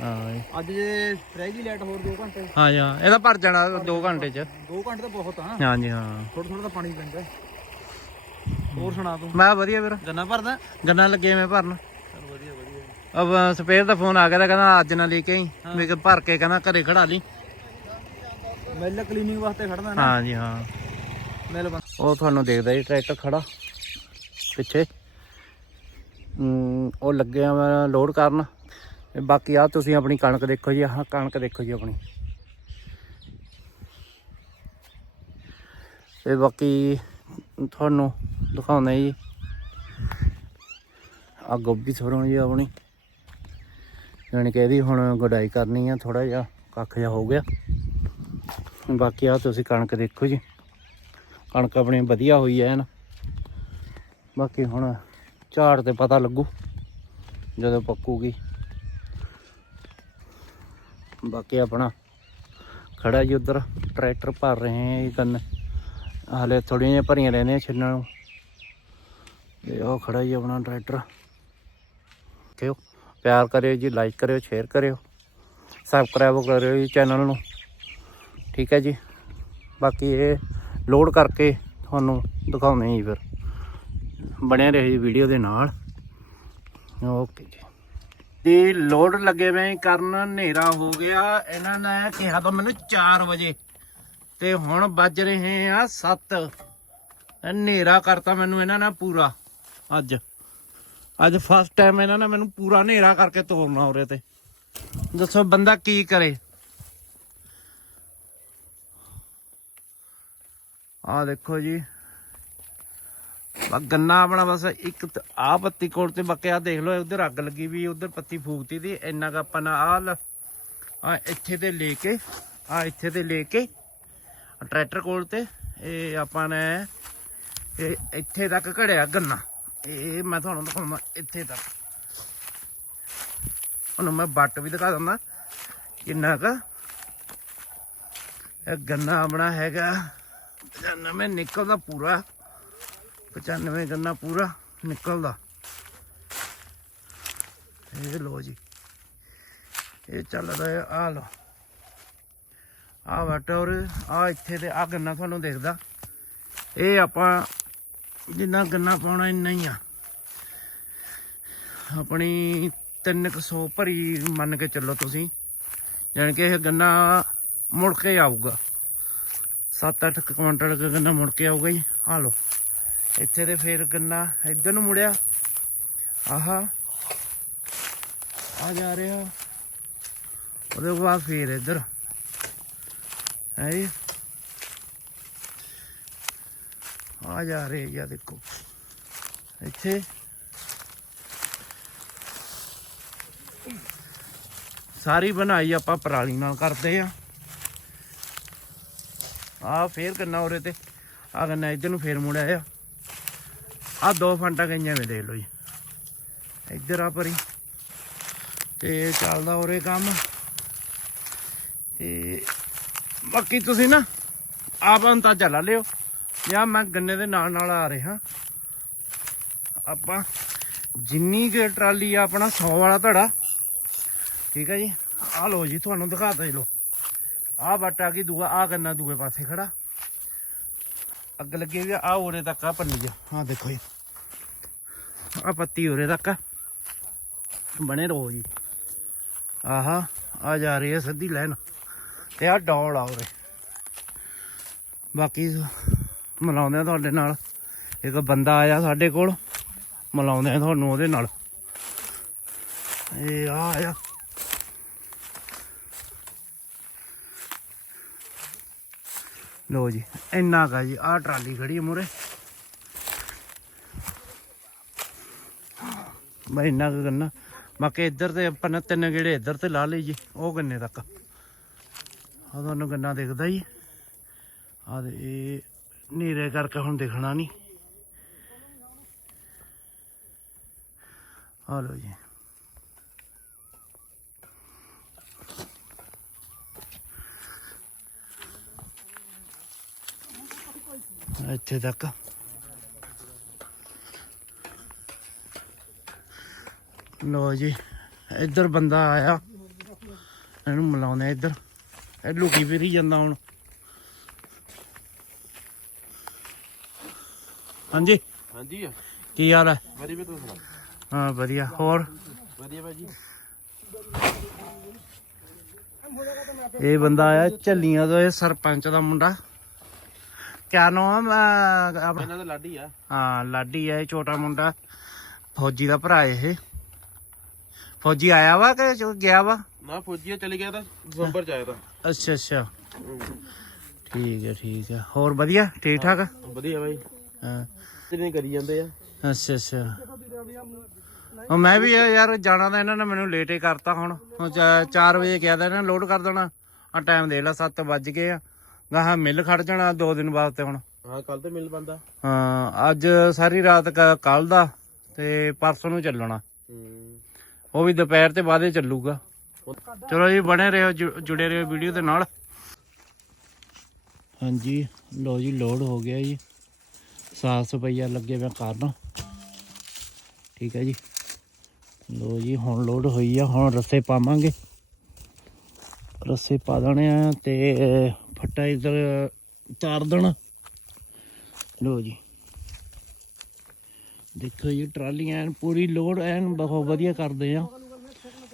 ਹਾਂ ਅੱਜ ਜੇ ਰਹਿ ਲਾਈਟ ਹੋਰ 2 ਘੰਟੇ। ਹਾਂ ਜੀ ਹਾਂ। ਇਹਦਾ ਭਰ ਜਾਣਾ 2 ਘੰਟੇ ਚ। 2 ਘੰਟੇ ਤਾਂ ਬਹੁਤ ਆ। ਹਾਂ ਜੀ ਹਾਂ। ਥੋੜਾ ਥੋੜਾ ਤਾਂ ਪਾਣੀ ਪੈਂਦਾ। ਹੋਰ ਸੁਣਾ ਤੂੰ? ਮੈਂ ਵਧੀਆ ਵੀਰ ਗੰਨਾ ਭਰਦਾ? ਗੰਨਾ ਲੱਗੇ ਮੈਂ ਭਰਨ। ਚਲ ਵਧੀਆ ਵਧੀਆ। ਅਬ ਸਪੇਰ ਦਾ ਫੋਨ ਆ ਗਿਆ ਤਾਂ ਕਹਿੰਦਾ ਅੱਜ ਨਾ ਲੈ ਕੇ ਆਈ। ਕਿ ਭਰ ਕੇ ਕਹਿੰਦਾ ਘਰੇ ਖੜਾ ਲਈ। ਮਿਲ ਕਲੀਨਿੰਗ ਵਾਸਤੇ ਖੜਦਾ ਨਾ। ਹਾਂ। ਜੀ ਹਾਂ ਮਿਲ ਉਹ ਤੁਹਾਨੂੰ ਦੇਖਦਾ ਜੀ ਟਰੈਕਟਰ ਖੜਾ। ਪਿੱਛੇ। ਉਹ ਲੱਗਿਆ ਮੈਂ ਲੋਡ ਕਰਨ। ਬਾਕੀ ਆ ਤੁਸੀਂ ਆਪਣੀ ਕਣਕ ਦੇਖੋ ਜੀ ਆਹ ਕਣਕ ਦੇਖੋ ਜੀ ਆਪਣੀ। ਤੇ ਬਾਕੀ ਤੁਹਾਨੂੰ ਦਿਖਾਉਂਦਾ ਜੀ। ਆ ਗੋਭੀ ਸਰੋਂ ਜੀ ਆਪਣੀ। ਜਾਣੀ ਕਿ ਇਹਦੀ ਹੁਣ ਗੁਡਾਈ ਕਰਨੀ ਆ ਥੋੜਾ ਜਿਹਾ ਕੱਖ ਜਿਹਾ ਹੋ ਗਿਆ। ਬਾਕੀ ਆ ਤੁਸੀਂ ਕਣਕ ਦੇਖੋ ਜੀ। ਕਣਕ ਆਪਣੀ ਵਧੀਆ ਹੋਈ ਐ ਨਾ। ਬਾਕੀ ਹੁਣ ਝਾੜ ਤੇ ਪਤਾ ਲੱਗੂ ਜਦੋਂ ਪੱਕੂਗੀ। ਬਾਕੀ ਆਪਣਾ ਖੜਾ ਜੀ ਉਧਰ, ਟਰੈਕਟਰ ਭਰ ਰਹੇ ਆ ਕੰਨ। ਹਾਲੇ ਥੋੜੀਆਂ ਜਿਹੀਆਂ ਭਰੀਆਂ ਰਹਿੰਦੀਆਂ ਛਿੱਲਣ ਨੂੰ। ਤੇ ਉਹ ਖੜਾ ਜੀ ਆਪਣਾ ਟਰੈਕਟਰ। ਕਿਉਂ ਪਿਆਰ ਕਰਿਓ ਜੀ ਲਾਈਕ ਕਰਿਓ ਸ਼ੇਅਰ ਕਰਿਓ। ਸਬਸਕ੍ਰਾਈਬ ਕਰਿਓ ਜੀ ਚੈਨਲ ਨੂੰ। ਠੀਕ ਹੈ ਜੀ? ਬਾਕੀ ਇਹ ਲੋਡ ਕਰਕੇ ਤੁਹਾਨੂੰ ਦਿਖਾਉਂਦੇ ਜੀ ਫਿਰ। ਬਣਿਆ ਰਹੇ ਜੀ ਵੀਡੀਓ ਦੇ ਨਾਲ। ਓਕੇ ਜੀ। ਦੀ ਲੋਡ ਲੱਗੇ ਵੇ ਕਰਨ, ਹਨੇਰਾ ਹੋ ਗਿਆ। ਇਹਨਾਂ ਨੇ ਕਿਹਾ ਤਾਂ ਮੈਨੂੰ 4 ਵਜੇ। ਤੇ ਹੁਣ ਵੱਜ ਰਹੇ ਆ 7 ਹਨੇਰਾ ਕਰਤਾ ਮੈਨੂੰ ਇਹਨਾਂ ਨੇ ਪੂਰਾ। ਅੱਜ। ਅੱਜ ਫਸਟ ਟਾਈਮ ਇਹਨਾਂ ਨੇ ਮੈਨੂੰ ਪੂਰਾ ਹਨੇਰਾ ਕਰਕੇ ਤੋਰਨਾ ਉਰੇ ਤੇ। ਦੱਸੋ ਬੰਦਾ ਕੀ ਕਰੇ? ਆ ਦੇਖੋ ਜੀ। ਬਾ ਗੰਨਾ ਆਪਣਾ ਬਸ ਇੱਕ ਆ ਪੱਤੀ ਕੋਲ ਤੇ ਬਾਕੀ ਆ ਦੇਖ ਲਓ ਉਧਰ ਅੱਗ ਲੱਗੀ ਵੀ, ਉਧਰ ਪੱਤੀ ਫੂਕਤੀ ਦੀ, ਇੰਨਾ ਕ ਆਪਾਂ ਨਾ ਆ ਆ ਇੱਥੇ ਤੇ ਲੈ ਕੇ ਆ ਇੱਥੇ ਤੇ ਲੈ ਕੇ ਟਰੈਕਟਰ ਕੋਲ ਤੇ, ਇਹ ਆਪਾਂ ਨੇ ਇਹ ਇੱਥੇ ਤੱਕ ਘੜਿਆ ਗੰਨਾ। ਇਹ ਮੈਂ ਤੁਹਾਨੂੰ ਦਿਖਾਉਂਦਾ ਇੱਥੇ ਤੱਕ। ਉਹਨੂੰ ਮੈਂ ਬੱਟ ਵੀ ਦਿਖਾ ਦਿੰਦਾ। ਕਿੰਨਾ ਕ ਇਹ ਗੰਨਾ ਆਪਣਾ ਹੈਗਾ 95 ਨਿਕਲਦਾ ਪੂਰਾ। 95 ਗੰਨਾ ਪੂਰਾ ਨਿਕਲਦਾ। ਇਹ ਲੋ ਜੀ। ਇਹ ਚੱਲਦਾ ਹੈ ਆ ਲੋ ਆ ਵਟਰ ਆ ਇੱਥੇ ਤੇ ਆ ਗੰਨਾ ਤੁਹਾਨੂੰ ਦੇਖਦਾ। ਇਹ ਆਪਾਂ ਜਿੰਨਾ ਗੰਨਾ ਪਾਉਣਾ ਇੰਨਾ ਹੀ ਆ। ਆਪਣੀ 300 ਭਰੀ ਮੰਨ ਕੇ ਚੱਲੋ ਤੁਸੀਂ ਯਾਨੀ ਕਿ ਇਹ ਗੰਨਾ ਮੁੜ ਕੇ ਆਊਗਾ। 7-8 ਕੁਇੰਟਲ ਗੰਨਾ ਮੁੜ ਕੇ ਆਊਗਾ ਜੀ। ਆ ਲੋ ਇੱਥੇ ਤੇ ਫੇਰ ਗੰਨਾ ਇੱਧਰ ਨੂੰ ਮੁੜਿਆ। ਆਹਾ ਆ ਜਾ ਰਿਹਾ। ਉਹਦੇ ਬਾਅਦ ਫੇਰ ਇੱਧਰ। ਹੈ ਜੀ? ਆ ਜਾ ਰਹੇ ਜੀ ਦੇਖੋ। ਇੱਥੇ। ਸਾਰੀ ਬਣਾਈ ਆਪਾਂ ਪਰਾਲੀ ਨਾਲ ਕਰਦੇ ਆ। ਆ ਫੇਰ ਗੰਨਾ ਉਰੇ ਤੇ। ਆ ਗੰਨਾ ਇੱਧਰ ਨੂੰ ਫੇਰ ਮੁੜਿਆ ਆ। ਆ ਦੋ ਫੰਟਾ ਗਈਆਂ ਵੇ ਦੇ ਲੋ ਜੀ। ਇੱਧਰ ਆ ਪਰੀ। ਤੇ ਚੱਲਦਾ ਉਰੇ ਕੰਮ। ਤੇ ਬਾਕੀ ਤੁਸੀਂ ਨਾ ਆਪ ਅੰਦਾਜ਼ਾ ਲਾ ਲਿਓ। ਜਾਂ ਮੈਂ ਗੰਨੇ ਦੇ ਨਾਲ ਨਾਲ ਆ ਰਿਹਾ। ਆਪਾਂ ਜਿੰਨੀ ਕੁ ਟਰਾਲੀ ਆ, ਆਪਣਾ 100 ਵਾਲਾ ਧੜਾ। ਠੀਕ ਹੈ ਜੀ? ਆ ਲਓ ਜੀ, ਤੁਹਾਨੂੰ ਦਿਖਾਤਾ ਜੀ ਲੋ ਆ ਬੱਟ ਆ ਦੂਆ, ਆ ਗੰਨਾ ਦੂਏ ਪਾਸੇ ਖੜਾ। ਅੱਗ ਲੱਗੀ ਵੀ ਆ ਉਰੇ ਤੱਕ ਆ ਪੰਨੀ ਜਾ। ਆ ਦੇਖੋ ਜੀ। ਆ ਪੱਤੀ ਉਰੇ ਤੱਕ ਬਣੇ ਰਹੋ ਜੀ। ਆਹਾ, ਆ ਜਾ ਰਹੀ ਹੈ ਸਿੱਧੀ ਲਾਈਨ। ਤੇ ਆ ਡੌਲ ਆ ਉਰੇ। ਬਾਕੀ ਮਿਲਾਉਂਦੇ ਆ ਤੁਹਾਡੇ ਨਾਲ। ਇੱਕ ਬੰਦਾ ਆਇਆ ਸਾਡੇ ਕੋਲ, ਮਿਲਾਉਂਦੇ ਆ ਤੁਹਾਨੂੰ ਉਹਦੇ ਨਾਲ। ਇਹ ਆ ਆਇਆ ਲੋ ਜੀ, ਇੰਨਾ ਕਾ ਜੀ ਆ ਟਰਾਲੀ ਖੜੀ ਮੂਰੇ ਮੈਂ ਇੰਨਾ ਕੁ ਕਰਨਾ। ਬਾਕੀ ਇੱਧਰ ਤੇ ਆਪਾਂ ਨੇ ਤਿੰਨ ਗੇੜੇ ਇੱਧਰ ਤੇ ਲਾ ਲਈ ਜੀ, ਉਹ ਗੰਨੇ ਤੱਕ? ਆ ਤੁਹਾਨੂੰ ਗੰਨਾ ਦਿਖਦਾ ਜੀ। ਆ ਦੇ ਇਹ ਨੀਰੇ ਕਰਕੇ ਹੁਣ ਦਿਖਣਾ ਨਹੀਂ। ਆ ਲੋ ਜੀ। ਇੱਥੇ ਤੱਕ। ਲੋ ਜੀ, ਇੱਧਰ ਬੰਦਾ ਆਇਆ। ਇਹਨੂੰ ਮਿਲਾਉਂਦੇ ਇੱਧਰ। ਇਹ ਲੁਕੀ ਫਿਰੀ ਜਾਂਦਾ ਹੁਣ। ਹਾਂਜੀ? ਹਾਂਜੀ। ਕੀ ਹਾਲ ਹੈ? ਵਧੀਆ ਤੂੰ ਸੁਣਾ? ਹਾਂ ਵਧੀਆ। ਹੋਰ? ਵਧੀਆ ਭਾਜੀ। ਇਹ ਬੰਦਾ ਆਇਆ ਝੱਲੀਆਂ ਤੋਂ ਇਹ ਸਰਪੰਚ ਦਾ ਮੁੰਡਾ। ਕਿਆ ਨਾਮ ਇਹਨਾਂ ਦਾ ਲਾਡੀ ਆ। ਹਾਂ ਲਾਡੀ ਆ ਇਹ ਛੋਟਾ ਮੁੰਡਾ। ਫੌਜੀ ਦਾ ਭਰਾ ਇਹ। ਫੌਜੀ ਆਇਆ ਵਾ ਕਿ ਗਿਆ ਵਾ? ਨਾ ਫੌਜੀਆ ਚਲੇ ਗਿਆ ਤਾਂ ਦਸੰਬਰ ਚ ਆਇਆ ਤਾਂ। ਅੱਛਾ ਅੱਛਾ। ਠੀਕ ਹੈ ਠੀਕ ਹੈ। ਹੋਰ ਵਧੀਆ? ਠੀਕ ਠਾਕ ਵਧੀਆ ਬਾਈ। ਹਾਂ। ਤੇਰੇ ਕਰੀ ਜਾਂਦੇ ਆ? ਅੱਛਾ ਅੱਛਾ। ਉਹ ਮੈਂ ਵੀ ਯਾਰ- ਜਾਣਾ ਤਾਂ ਇਹਨਾਂ ਨੇ ਮੈਨੂੰ ਲੇਟ ਹੀ ਕਰਤਾ ਹੁਣ। ਹੁਣ 4 ਵਜੇ ਕਿਹਾ ਤਾਂ ਇਹਨਾਂ ਲੋਡ ਕਰ ਦੇਣਾ। ਆ ਟਾਈਮ ਦੇ ਲਾ 7 ਵੱਜ ਗਏ ਆ। ਗਾਹਾਂ ਮਿਲ ਖੜ ਜਾਣਾ 2 ਦਿਨ ਬਾਅਦ ਤੇ ਹੁਣ। ਹਾਂ ਕੱਲ ਤੇ ਮਿਲ ਬੰਦਾ। ਹਾਂ ਅੱਜ ਸਾਰੀ ਰਾਤ ਕੱਲ ਦਾ ਤੇ ਪਰਸੋਂ ਨੂੰ ਚੱਲਣਾ। ਉਹ ਵੀ ਦੁਪਹਿਰ ਤੇ ਬਾਅਦੇ ਚੱਲੂਗਾ। ਚਲੋ ਜੀ, ਬਣੇ ਰਹੋ, ਜੁ- ਜੁੜੇ ਰਹੋ ਵੀਡੀਓ ਦੇ ਨਾਲ। ਹਾਂਜੀ ਲੋ ਜੀ, ਲੋਡ ਹੋ ਗਿਆ ਜੀ। ਸਾਫ਼ ਸਫਾਈਆ ਲੱਗੇ ਮੈਂ ਕਰਨ। ਠੀਕ ਹੈ ਜੀ। ਲੋ ਜੀ, ਹੁਣ ਲੋਡ ਹੋਈ ਆ, ਹੁਣ ਰੱਸੇ ਪਾਵਾਂਗੇ। ਰੱਸੇ ਪਾ ਦੇਣੇ ਆ ਤੇ ਫੱਟਾ ਇਧਰ ਤਾਰ ਦੇਣਾ ਲੋ ਜੀ। ਦੇਖੋ ਜੀ, ਟਰਾਲੀਆਂ ਐਨ ਪੂਰੀ ਲੋਡ ਐਨ ਬਹੁਤ ਵਧੀਆ ਕਰਦੇ ਆ।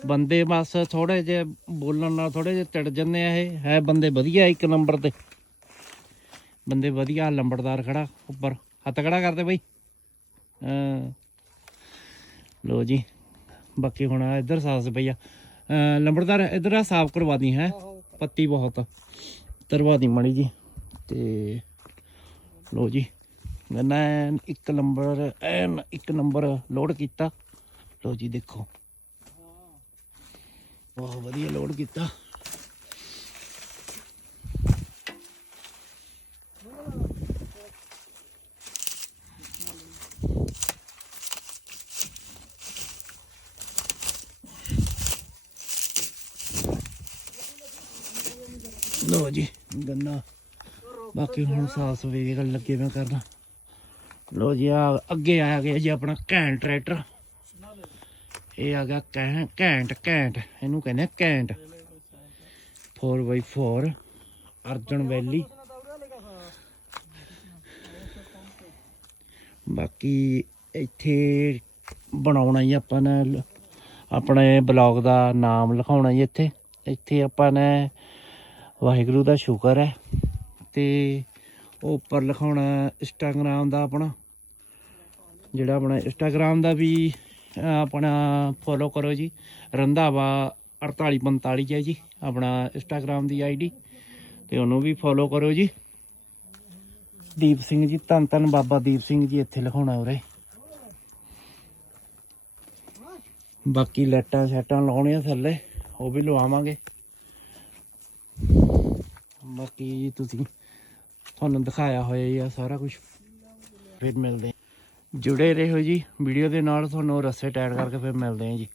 ਬੰਦੇ ਬਸ ਥੋੜੇ ਜੇ ਬੋਲਣ ਨਾਲ ਥੋੜੇ ਜੇ ਟਿੜ ਜੰਨੇ ਆ ਇਹ। ਹੈ ਬੰਦੇ ਵਧੀਆ ਇੱਕ ਨੰਬਰ ਤੇ। ਬੰਦੇ ਵਧੀਆ ਲੰਬੜਦਾਰ ਖੜਾ ਉੱਪਰ। ਹੱਥ ਖੜਾ ਕਰਦੇ ਬਈ। ਹਾਂ ਲੋ ਜੀ। ਬਾਕੀ ਹੁਣ ਇੱਧਰ ਸਾਫ਼ ਸਫਾਈਆ ਲੰਬੜਦਾਰ, ਇੱਧਰ ਆ ਸਾਫ਼ ਕਰਵਾ ਦੀ ਹੈ। ਪੱਤੀ ਬਹੁਤ। ਤਰਵਾ ਦੀ ਮੜੀ ਜੀ। ਤੇ ਲੋ ਜੀ। ਮੈਂ ਐਨ ਇੱਕ ਨੰਬਰ, ਐਨ ਇੱਕ ਨੰਬਰ ਲੋਡ ਕੀਤਾ। ਲੋ ਜੀ ਦੇਖੋ। ਬਹੁਤ ਵਧੀਆ ਲੋਡ ਕੀਤਾ। ਲੋ ਜੀ, ਗੰਨਾ। ਬਾਕੀ ਹੁਣ ਸਾਫ਼ ਸਫ਼ਾਈ ਕਰਨ ਲੱਗੇ ਮੈਂ ਕਰਨਾ ਲੋ ਜੀ, ਆ ਅੱਗੇ ਆ ਗਿਆ ਜੀ ਆਪਣਾ ਘੈਂਟ ਟਰੈਕਟਰ। ਇਹ ਆ ਗਿਆ ਘੈਂ- ਘੈਂਟ ਘੈਂਟ। ਇਹਨੂੰ ਕਹਿੰਦੇ ਆ ਘੈਂਟ। 4x4 ਅਰਜਨ ਵੈਲੀ। ਬਾਕੀ ਇੱਥੇ ਬਣਾਉਣਾ ਹੀ ਆਪਾਂ ਨੇ ਆਪਣੇ ਬਲੌਗ ਦਾ ਨਾਮ ਲਿਖਾਉਣਾ ਜੀ ਇੱਥੇ। ਇੱਥੇ ਆਪਾਂ ਨੇ ਵਾਹਿਗੁਰੂ ਦਾ ਸ਼ੁਕਰ ਹੈ। ਤੇ ਉਹ ਉੱਪਰ ਲਿਖਾਉਣਾ ਇੰਸਟਾਗ੍ਰਾਮ ਦਾ ਆਪਣਾ। ਜਿਹੜਾ ਆਪਣਾ ਇੰਸਟਾਗ੍ਰਾਮ ਦਾ ਵੀ ਆਪਣਾ ਫੋਲੋ ਕਰੋ ਜੀ। ਰੰਧਾਵਾ 4845 ਹੈ ਜੀ, ਆਪਣਾ ਇੰਸਟਾਗ੍ਰਾਮ ਦੀ ਆਈਡੀ ਤੇ ਉਹਨੂੰ ਵੀ ਫੋਲੋ ਕਰੋ ਜੀ। ਦੀਪ ਸਿੰਘ ਜੀ, ਧੰਨ ਧੰਨ ਬਾਬਾ ਦੀਪ ਸਿੰਘ ਜੀ ਇੱਥੇ ਲਿਖਾਉਣਾ ਉਰੇ। ਬਾਕੀ ਲੈਟਾਂ ਸ਼ੈਟਾਂ ਲਾਉਣੀਆਂ ਥੱਲੇ, ਉਹ ਵੀ ਲਵਾਵਾਂਗੇ। ਬਾਕੀ ਤੁਸੀਂ, ਤੁਹਾਨੂੰ ਦਿਖਾਇਆ ਹੋਇਆ ਹੀ ਸਾਰਾ ਕੁਝ ਫਿਰ ਮਿਲਦੇ ਜੁੜੇ ਰਹੋ ਜੀ। ਵੀਡੀਓ ਦੇ ਨਾਲ ਤੁਹਾਨੂੰ ਰਸੇ ਟੈਗ ਕਰਕੇ ਫਿਰ ਮਿਲਦੇ ਹਾਂ ਜੀ।